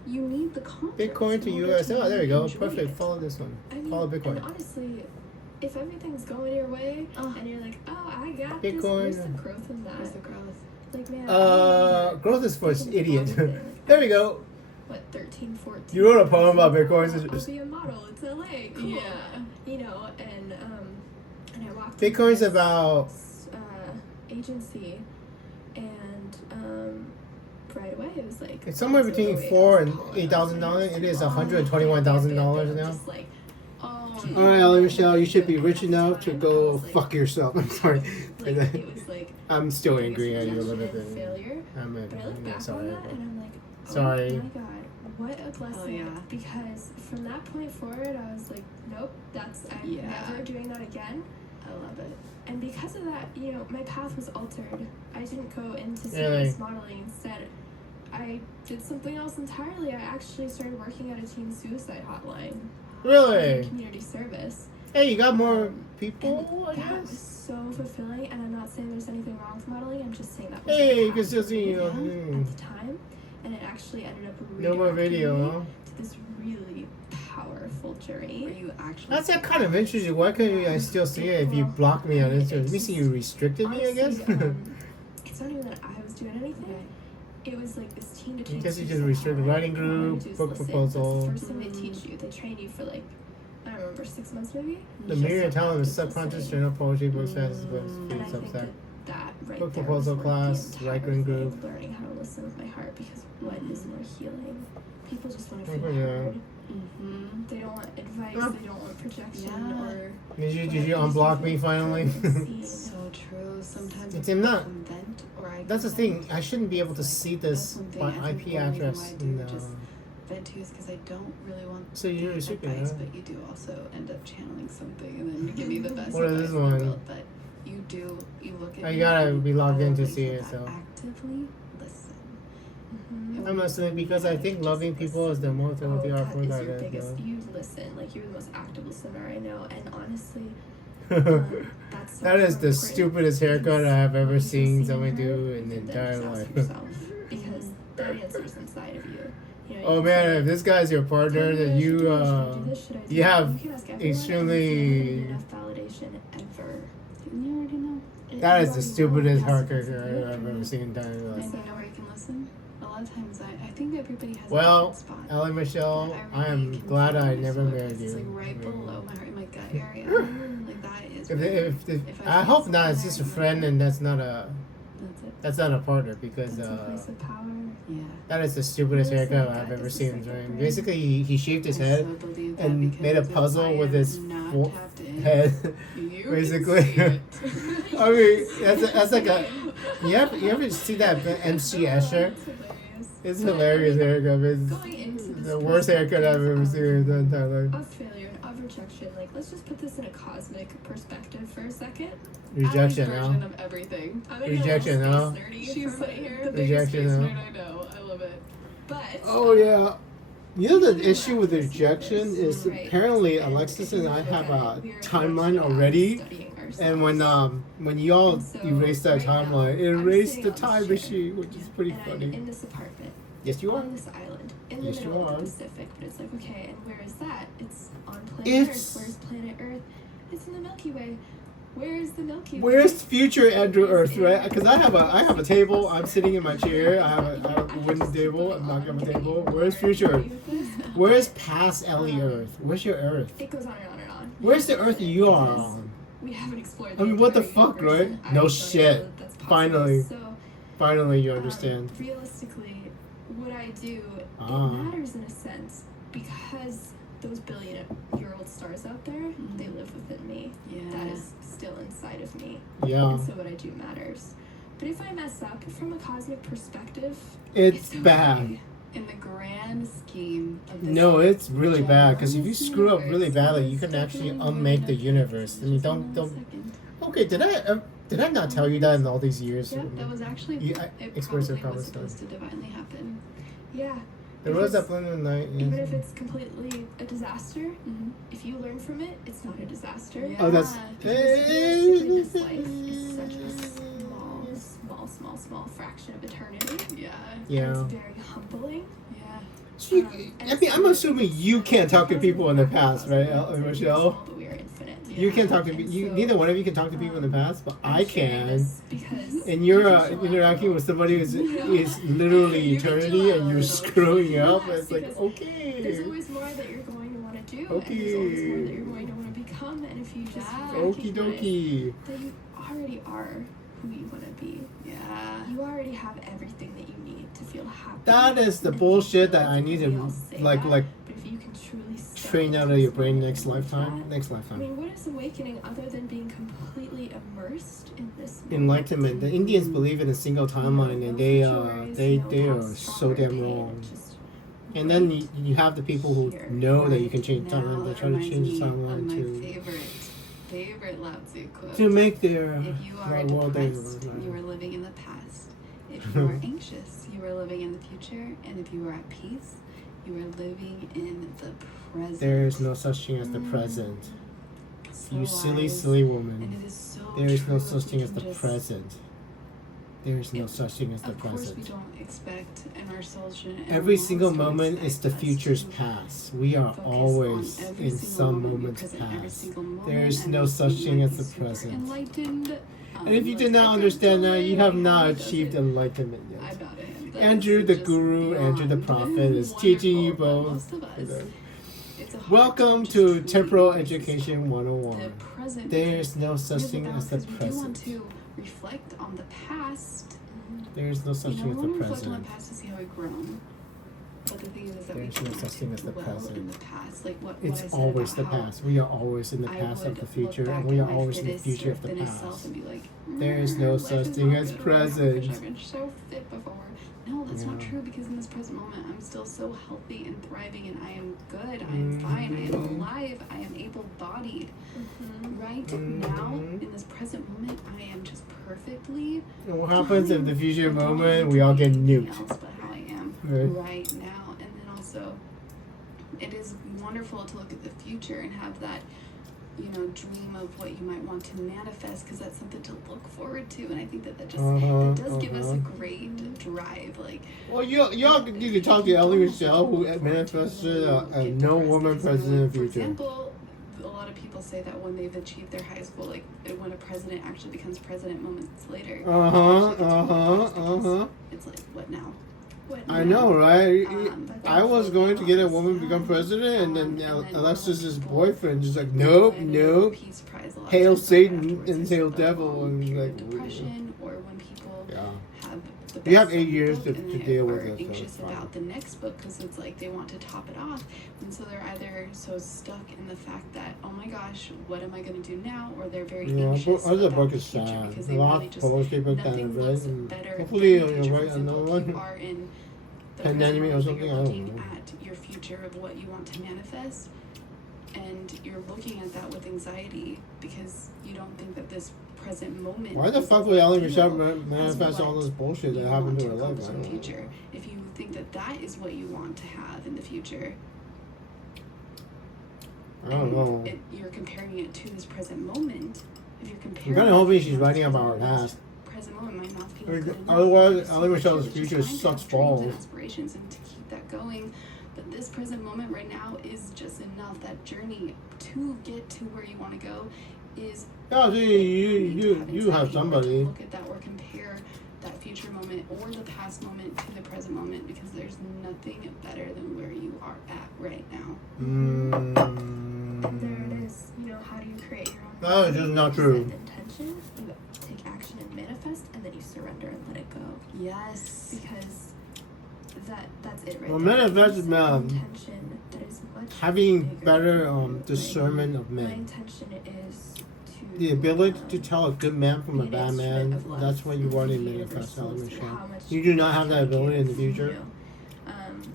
You need the contrast Bitcoin to in order US. Oh, there you go. enjoy Perfect. it. Follow this one. I mean, Follow Bitcoin. and honestly, if everything's going your way and you're like, oh, I got Bitcoin. this, where's the growth in Where's the that? growth? Like, man, Growth is for something's idiots. wrong with it. There we go. What, 13, 14? You wrote a poem about Bitcoin. I'll be a model. It's LA. Cool. Yeah. You know, and I walked Bitcoin's into about. this, agency, and right away it was like It's somewhere between $4,000 and $8,000. It is $121,000 now. Just like, Oh, All right, Allie Michelle, you should be rich enough to go fuck yourself. I'm sorry. like it was like I'm still biggest angry at you a little rejection bit. and failure. But I look back sorry. on that and I'm like, oh Sorry. my god, what a blessing! yeah. Because from that point forward, I was like, nope, I'm Yeah. never doing that again. I love it. And because of that, you know, my path was altered. I didn't go into Really? serious modeling. Instead, I did something else entirely. I actually started working at a teen suicide hotline. Really? In community service. Hey, you got more And people, I that was guess? so fulfilling. And I'm not saying there's anything wrong with modeling. I'm just saying that was Hey, the you path can still for see, me you know. at the time. And it actually ended up No more redirecting video, me huh? to this really powerful journey. Where you actually That's that kind of interesting. Why couldn't you guys still see it if you blocked me on Instagram? Let me see, you restricted me, I guess? Honestly, it's not even that I was doing anything. It was like this teen to teen. I guess you just suicide restricted hotline. writing All you group, do is book listen. proposal. That's the first thing they teach you. They train you for like, I don't remember, 6 months maybe. The Just Myriad Talent is practice subconscious listening. journal, poetry, books, fantasy books, And food, I think substack. that right Book there proposal was class, the entire writing group. thing, learning how to listen with my heart, because what is more healing? People just want to feel Oh, yeah. heard. Mm-hmm. They don't want advice. Yeah. They don't want projection Yeah. or. Did you unblock me finally? So true. Sometimes It's when not- I can vent or I That's the can thing. vent, I shouldn't be able to like, see that's this one thing by I think IP the only reason address. why I do No. just vent to you is because I don't really want So you're the super, advice, huh? but you do also end up channeling something and then you give me the best What is advice this in the one? world. But you look at Oh, you me gotta and be logged I in love to that see you it, that so. actively listen. And I'm when listening you because I just think loving people is the most Oh, healthy art that form is that your is. biggest. You listen, like you're the most active listener I know, and honestly, that's so That is the important stupidest haircut I have ever because seen seeing somebody her, do in the you can entire then just life. ask yourself, because that answer's inside of you. You know, Oh you man, can if this guy's your partner, say, then you should I do this? Should I do you that? have You can ask everyone, extremely- and you never get enough validation ever. you already know. that You is the already know stupidest it has to haircut come from you. I've ever seen in the entire And life. you know where you can listen? A lot of times I think everybody has Well, a different spot. Allie Michelle, that I really am can glad feel I in never my married soul. It's you. like right I mean, below my heart, in my gut area. Like that is. If, where- if I I hope feel not, it's something just a there, friend and that's not a That's it. partner because That's a place of power. Yeah. that is the stupidest What is haircut that? I've ever This is seen. like a Right? brain. Basically, he shaved his I head so believe that and because made a if puzzle I with am his not full tapped in, head. you can Basically. see it. I mean, that's like a. You ever see that MC Escher? That's hilarious. It's hilarious haircut. It's Going into this the worst haircut I've ever seen in the entire life. of failure and of rejection, like let's just put this in a cosmic perspective for a second. Rejection, Allie's version huh? of everything. I'm gonna Rejection, get a little huh? space nerdy She's for a minute here. the biggest Rejection, space huh? nerd I know. I love it. But Oh yeah. You know the issue with rejection is Right. apparently And Alexis if you and I look have at a it, we are timeline actually already, studying ourselves. and when y'all And so, erase that right now, timeline, it I'm erased sitting the on this time chair, machine, which is pretty and I'm funny. in this apartment Yes, you are. on this island in the Yes, you middle of are. the Pacific, but it's like, okay, and where is that? It's on planet It's- Earth. Where's planet Earth? It's in the Milky Way. Where is the Milky Way? Where's future Andrew Earth, right? Because I have a table. I'm sitting in my chair. I have a wooden table. I'm not gonna have a table. Where's future Earth? Where's past Ellie Earth? Where's your Earth? It goes on and on and on. Where's the Earth you are on? We haven't explored. I mean, what the entire fuck, universe, right? and I No don't shit. know that that's possible. Finally. So, Finally, you understand. realistically, what I do, Ah. it matters in a sense because those billion-year-old stars out there, they live within me. Yeah. That is still inside of me, Yeah, and so what I do matters. But if I mess up from a cosmic perspective, it's okay. bad. In the grand and scheme of this. No, it's really bad because if you screw up really badly, you can actually unmake the universe. I mean, don't. Okay, did I not tell you that in all these years? Yeah, that was actually it Explicit probably was promise. supposed to divinely happen. Yeah. There was that point in the night. Even Yes. if it's completely a disaster, Mm-hmm. if you learn from it, it's not a disaster. Yeah. Oh, that's. Realistically, this life is such a small fraction of eternity. Yeah. Yeah. And it's very humbling. Yeah. I mean, I'm assuming you can't talk to people in the past, right, Michelle? But we are infinite. You can't talk to And you. so, Neither one of you can talk to people in the past, but I can. Because And you're interacting with somebody who's is literally eternity, and you're screwing up. And it's like, there's okay, always more that you're going to want to do, Okay. and there's always more that you're going to want to become. And if you just okie recognize dokie. that you already are who you want to be, Yeah. you already have everything that you need to feel happy. That is the bullshit that I need to like But if you can truly step train out of into your brain something next like lifetime. that, Next I lifetime. mean, what is awakening other than being completely immersed in this moment? Enlightenment. The Indians believe in a single timeline, and they are so damn wrong. And then you have the people who know that you can change the timeline. They try to change the timeline my to favorite Lao Tzu quote. make their If you are world day. depressed, you are living in the past. If you are anxious, you are living in the future. And if you are at peace, you are living in the present. There is no such thing as the present. So You silly, wise. silly And woman. it is so There is no true such if thing we as the can just- present. There is no It- such thing as the Of course, we present. don't expect, and our souls shouldn't. and Every our single minds don't moment is expect the us future's to past. We are focus always on every in single some moment, moment's be present every past. single moment, There is and no we such seem thing like as the be super present. Enlightened. And if you like, did not I understand that, don't you know, have like, not how does achieved it- enlightenment I yet. got it. That Andrew is the just Guru, Andrew the beyond Prophet is teaching you wonderful, but both. most of us, it's a hard Welcome time to truly Temporal embrace Education the 101. present. There is no such Here's the thing as the balance, 'cause we do want present. to reflect on the past. There is no such You know, thing we as want to the reflect on the present. past to see how we've grown. But the thing is that There's we no can't such thing as the dwell present. in the past. Like what It's I said always the about how past. We are always in the I past of would the future, look and back we at are my always in the fittest future or of the thinnest self past. and be like, There is no life such is thing not as good right now. I wish present. I've been so fit before. No, that's not Yeah. true because in this present moment, I'm still so healthy and thriving, and I am good. I am fine. I am alive. I am able-bodied. Right now, in this present moment, I am just perfectly. And what happens in the future I don't moment? need We to all be get anything nuked. else but how I am Right. right now. And then also, it is wonderful to look at the future and have that, you know, dream of what you might want to manifest, because that's something to look forward to. And I think that just that does give us a great drive. Like, Well, y'all need to talk to Ellie Michelle, who manifested a get no depressed woman because, president in the for future. example, a lot of people say that when they've achieved their high school, like when a president actually becomes president moments later. It's like, what now? I know, right? But I was going to get a woman become president, and then Alexis's boyfriend just like, nope, nope. Peace Prize a lot of Hail times Satan afterwards and is hail the devil, long and period like, of depression, or when people yeah. have the You have best 8 years book to and they deal with are it, so anxious it's fine. about the next book because it's like they want to top it off, and so they're either so stuck in the fact that, oh my gosh, what am I going to do now, or they're very Yeah, anxious but other about book the is future sad. because A they lot really of just poetry book that I've nothing read, looks and better hopefully than the you'll future. write For example, another if you one. are in the Pen present enemy or moment, something, you're I don't looking know. at your future of what you want to manifest, and you're looking at that with anxiety because you don't think that this present moment. Why the is fuck a would Ellie deal Michelle as manifest all what this bullshit that you happened want to her life? accomplish I in the don't know. future. If you think that that is what you want to have in the future, I don't know. you're comparing it to this present moment. If you're I'm comparing, kind of hoping it she's to writing this about her past. present moment might not feel Like, good enough. otherwise, There's so Allie much Michelle's that you're future trying to sucks have dreams and balls. aspirations and to keep that going. But this present moment right now is just enough. That journey to get to where you want to go is. Yeah, see, you have somebody. Look at that or compare that future moment or the past moment to the present moment, because there's nothing better than where you are at right now. There it is. You know, how do you create your own That is just not true. Set intention, you take action and manifest, and then you surrender and let it go. Yes. Because that's it right Well, there. manifest You is, set an intention that is much having bigger better than you. discernment of My men. intention is to The ability to tell a good man from a be an bad instrument man, of love. that's what you want in The universe manifest, Ellie flows through Michelle. how much You do not have you that ability in the give, future. you know?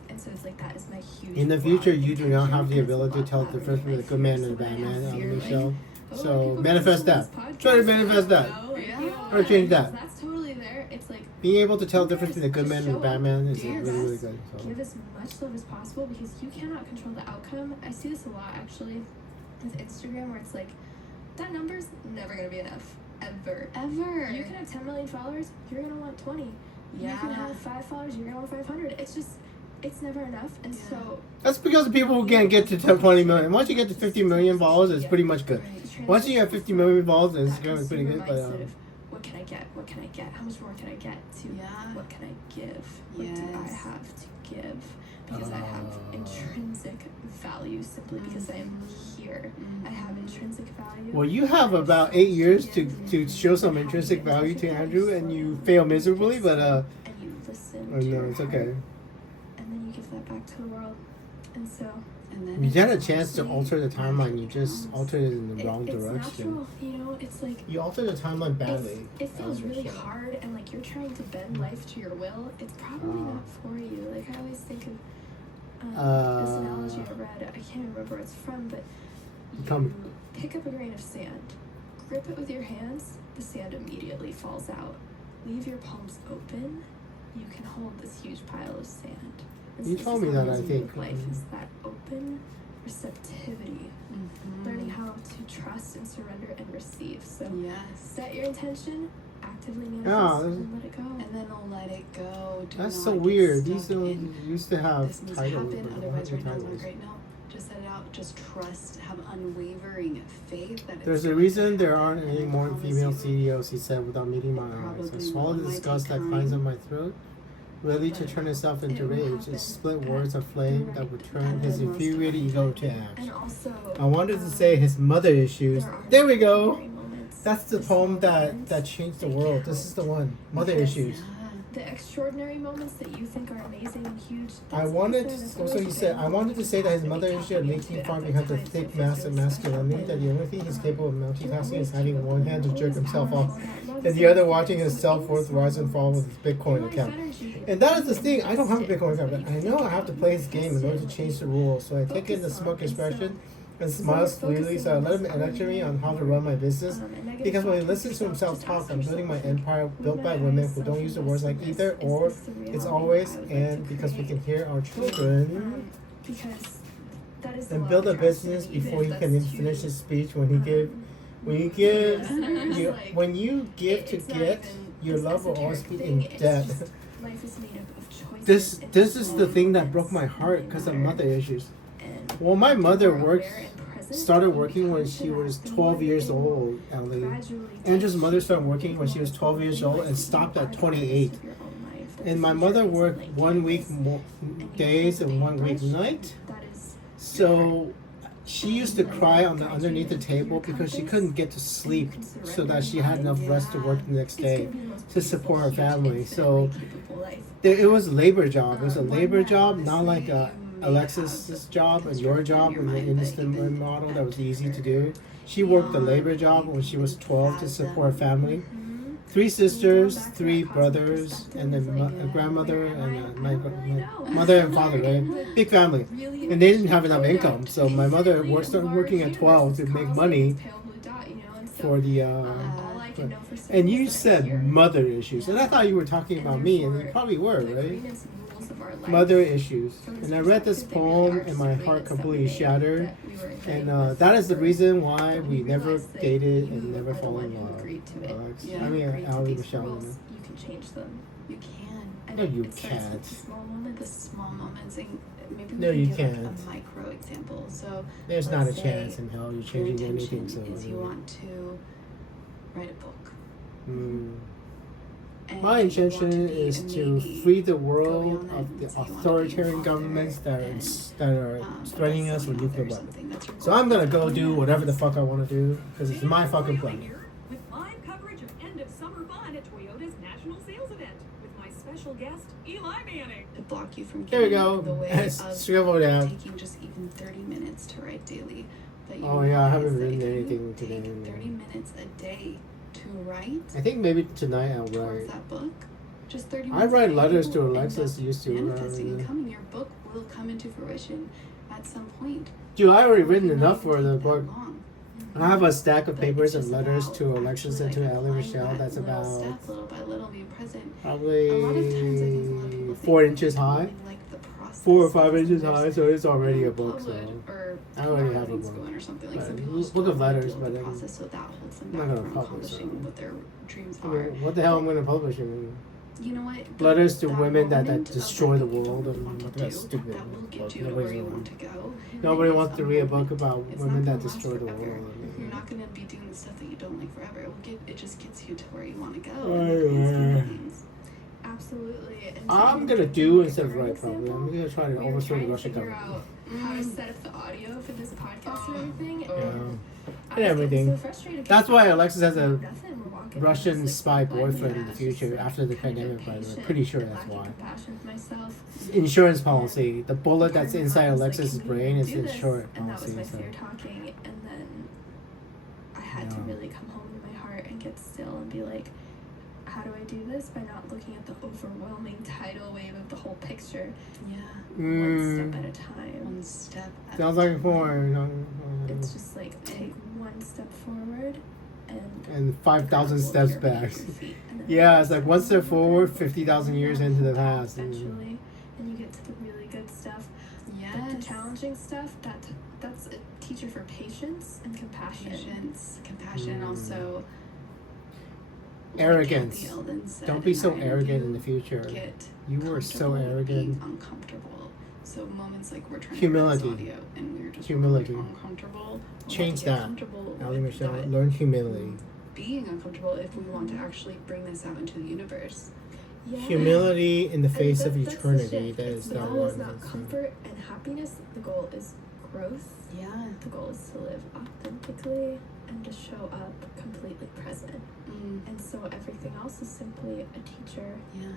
And so it's like that huge. In the future, broad you do not have the intention, and ability to it's a tell lot the that difference really between a good man and a fears bad and I man, have fear, Michelle. like, So people manifest listen that. to this Try to podcast, manifest that. Yeah. Or change that. That's totally there. It's like Being able to tell the you difference guys between a good man just and a show bad up, man is do your really, really best, good. So. give as much love as possible because you cannot control the outcome. I see this a lot actually with Instagram where it's like that number's never gonna be enough. Ever. You can have 10 million followers, you're gonna want 20. You can have 5 followers, you're gonna want 500. It's never enough. And so That's because the people who can't get to 20 million. Once you get to 50 million followers, it's pretty much good. Once you have 50 million followers, it's going to be pretty good. But what can I get? What can I get? How much more can I get? To what can I give? What do I have to give? Because I have intrinsic value simply because I am here. I have intrinsic value. well, you have about 8 years to show some intrinsic value to Andrew, and you fail miserably. But and you listen. oh to no, your it's heart, okay. And then you give that back to the world. And so You had a chance to alter the timeline. You just altered it in the wrong it's direction. natural, you know. It's like You altered the timeline badly. it feels really Michelle. hard, and like you're trying to bend life to your will. It's probably not for you. Like I always think of this analogy I read. I can't remember where it's from, but you pick up a grain of sand, grip it with your hands. The sand immediately falls out. Leave your palms open. You can hold this huge pile of sand. And You so told this me is that, how I it is think. with life is that open receptivity. Learning how to trust and surrender and receive. So set your intention, actively manifest, and let it go. And then I'll let it go. Do That's not so get weird. stuck These don't in used to have this needs titles. to happen, But they don't otherwise have right now I'm titles. like, right now, just set it out, just trust, have unwavering faith that it's There's a going reason to there happen, aren't and any I more promise female you, CEOs, he said, without meeting my eyes. I probably swallow the might disgust take that climbs time, in my throat, ready to turn itself into It will rage, happen and split at words of flame the that right would turn time. his And most infuriated ego to ash. And also, I wanted to say his mother issues. There we go. That's the poem that changed the world. This is the one. Mother issues. The extraordinary moments that you think are amazing and huge. I wanted also he said I wanted to say that his mother issue had making far behind the thick mass of masculinity, that the only thing he's capable of multitasking is having one hand to jerk himself off and the other watching his self-worth rise and fall with his Bitcoin account. And that is the thing, I don't have a Bitcoin account, but I know I have to play his game in order to change the rules. So I take in the smoke expression and smile sleepily, so I let him lecture me on how to run my business. Because when he listens to himself talk, I'm building my empire built by women who don't use the words like either or, it's always, and because we can hear our children. And build a business before he can finish his speech. When you give to get, your love will always be in debt. This is the thing that broke my heart because of mother issues. Well, my mother started working when she was 12 years old, Allie. Andrew's mother started working when she was 12 years old and stopped at 28. And my mother worked 1 week days and 1 week night. So she used to cry underneath the table because she couldn't get to sleep so that she had enough rest to work the next day to support her family. So it was a labor job. It was a labor job, not like Alexis's job and your job in the instant model that was easy to do. She worked a labor job when she was 12 to support her family. 3 sisters, 3 brothers, and then a grandmother and my mother and father, right? Big family. And they didn't have enough income. So my mother started working at 12 to make money for the... and you said mother issues. And I thought you were talking about me, and you probably were, right? Mother issues. And I read this poem and my heart completely shattered. And that is the reason why we never dated and never fall in love. Alex. I mean, Allie, Michelle. You can change them. You can. No, you can't. The small moments, and maybe we No, you can give can't. a micro example. So There's not a let's say chance in hell you're your changing anything. intention So is you want to write a book. Mm. And My you want intention be is a to Navy, free the go world beyond of the that. So you want to be authoritarian an governments author that are and, threatening us with best-selling nuclear author or weapons. something. That's your So goal. I'm gonna go do whatever the fuck I want to do because it's my fucking planet. With live coverage of end of summer fun at Toyota's national sales event with my special guest Eli Manning. To block you from There we getting go. in the way It's of shriveled down. taking just even 30 minutes to write daily. But you Oh yeah, I haven't realize that written if you anything today. take 30 minutes a day to write I think maybe tonight I'll towards write. that book, Just 30 I minutes write a day letters to will end Alexis up used to. manifesting and coming. Your book will come into fruition at some point. Dude, I already It will written not enough even for take the that book. long. I have a stack of But papers it's and just letters about to Alexis and actually, to Allie applying Michelle. that That's little about step, little by little, being present. probably A lot of times I think a lot of people 4 think inches that high. only, like, the process 4 or 5 is inches there's, high, so it's already a book. So publish or I already have a writings book. going or something. Like But some people just book don't of wanna letters, deal with but the then process, so that holds them I'm not back gonna from publish accomplishing them. what their dreams I are. mean, what the hell am I gonna publish? I mean, You know what? letters to that women that moment of, destroy the like, what you world really and want to what do, that stupid that will get book. you to where you want to go. Nobody It's wants to a read a book moment. about It's women not that gonna last destroy the forever. world. I You're mean, not gonna be doing the stuff that you don't like forever. It just gets you to where you want to go. Oh, in the grand scheme yeah. of things. Absolutely. And I'm taking gonna the do book instead as of an write probably. example, I'm gonna try to we were overthrow the trying to Russian figure government. out how to set up the audio for this podcast and everything. Yeah. And I And was getting everything. so frustrated. That's why Alexis has a Nothing. We're walking Russian around, spy just, like, boyfriend in the it's just, future like, after the kind of pandemic, by the way. impatient, Pretty sure that's lacking why. compassion for myself. Insurance policy. The bullet that's Part of my inside mind was like, Alexis's can we brain is do this? insurance And that was policy. my So. fear talking. And then I had to Yeah. really come home to my heart and get still and be like, how do I do this by not looking at the overwhelming tidal wave of the whole picture? Yeah. One step at a time. One step at Sounds a like a time. porn. It's just like take one step forward And 5,000 will steps hear me back. at your feet, and then Yeah, it's like step one step forward, back, 50,000 years into the past. eventually, and you get to the really good stuff. But Yes. the challenging stuff, that's a teacher for patience and compassion. Compassion, and also Arrogance. Like Eldon said, Don't be in so our arrogant in interview, the future. Get You were so comfortable arrogant. being uncomfortable. So moments like we're trying Humility. to record this audio and we're just Humility. really uncomfortable. we Change want to get that. comfortable Allie with Michelle, that learn humility. being uncomfortable if we want to actually bring this out into the universe. Yeah. Humility in the And face of that's the eternity. shift. That It's is the that goal is one. not comfort and happiness. The goal is growth. Yeah. The goal is to live authentically and to show up completely present. And so everything else is simply a teacher. Yeah.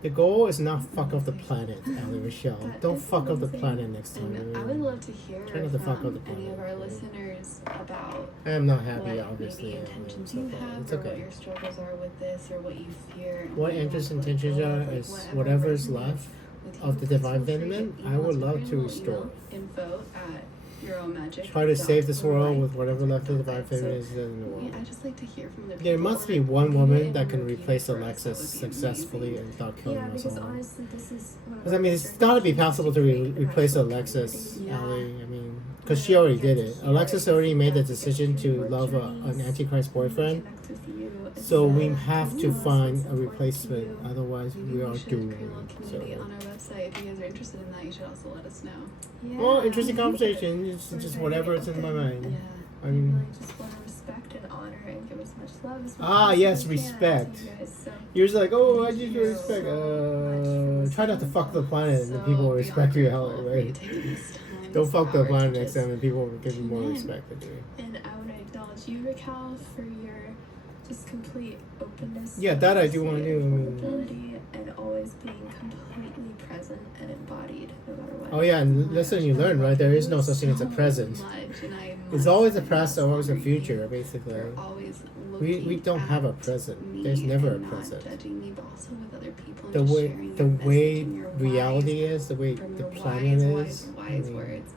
The goal is not fuck up the planet, Allie Michelle. That Don't is fuck up the amazing. planet next time. And I would love to hear Try not to fuck up from the any of planet. our listeners about I am not happy, what obviously. maybe I mean, intentions so you far. have It's or what okay. your struggles are with this or what you fear. And What you interests and want to let intentions go are of, like, is whatever's resonates left with of you. the Please divine feel free to feminine, I email would us. love We're to gonna restore. info at Euromagic. Try to save this world with whatever left of the divine feminine is in the world. I just like to hear from the people. There must be or one repeat woman it that and can repeat it replace for us. Alexis That would be successfully amazing. and without killing Yeah, us because all. honestly, this is one of Because I mean, it's research gotta be issues possible to create an replace actual Alexis, community. Allie. I mean, because she already did it. Alexis already made the decision to love an Antichrist boyfriend. Connect with you So we instead. have to Unless find it's a important to replacement, you. otherwise Maybe we are should doomed. create a little community So. on our website. If you guys are interested in that, you should also let us know. Yeah. Well, interesting conversation. It's We're just very whatever is in my open. mind. Yeah. I We mean, really just want to respect and honor and give as much love as we Ah, possibly yes, can respect. to you guys. So you're just like, oh, I Thank need you to respect. so much for Try not to listening. fuck the planet, and the So people will beyond respect you. Hell, grateful for you right? taking this time, Don't this fuck the hour to planet next just time, and people will give you more tune in. respect than you. And I want to acknowledge you, Raquel, for your just complete openness. Yeah, that I do wanna honesty, do, I and mean- vulnerability, and always being completely present and embodied, no matter what. Oh yeah, and lesson you learn, right? There is no such thing as a present. It's always a past, always a future, basically. We're always We don't have a present. There's never a present. Judging me, but also with other people. And The just way sharing the your message way and your reality wise, is, the way from the your planet wise, is. I wise mean, words,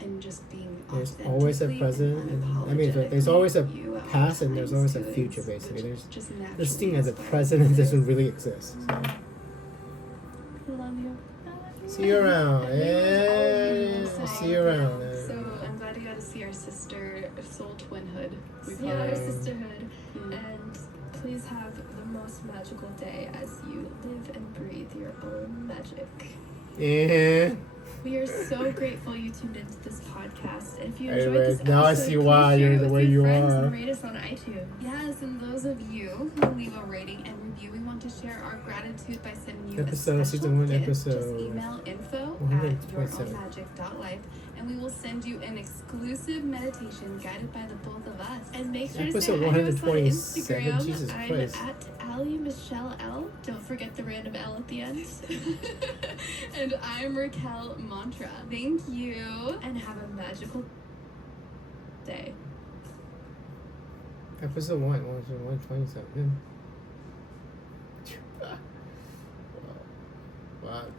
and just being there's always a authentically present, and and I mean, there's always a unapologetically you at past all and there's times always a too, future. and Basically, there's just this thing naturally as a inspired present by doesn't it. really exist. So. Love you. See you around. And we wish all of you Yeah, so see you around. So I'm glad you got to see our sister soul twinhood. We call Yeah, our her. sisterhood. Mm. And please have the most magical day as you live and breathe your own magic. Yeah. We are so grateful you tuned into this podcast. If you Hey, enjoyed this Rick, now I episode, see please why share you're it the with way your you friends are. and rate us on iTunes. Yes, and those of you who leave a rating and review, we want to share our gratitude by sending you Episode, a special season 1 gift. episode. Just email info at 127. yourownmagic.life and we will send you an exclusive meditation guided by the both of us. And make sure Episode to say hi to us on 127, Instagram. Jesus I'm Christ. at Allie Michelle L. Don't forget the random L at the end. And I'm Raquel Mantra. Thank you. And have a magical day. Episode 127. Wow.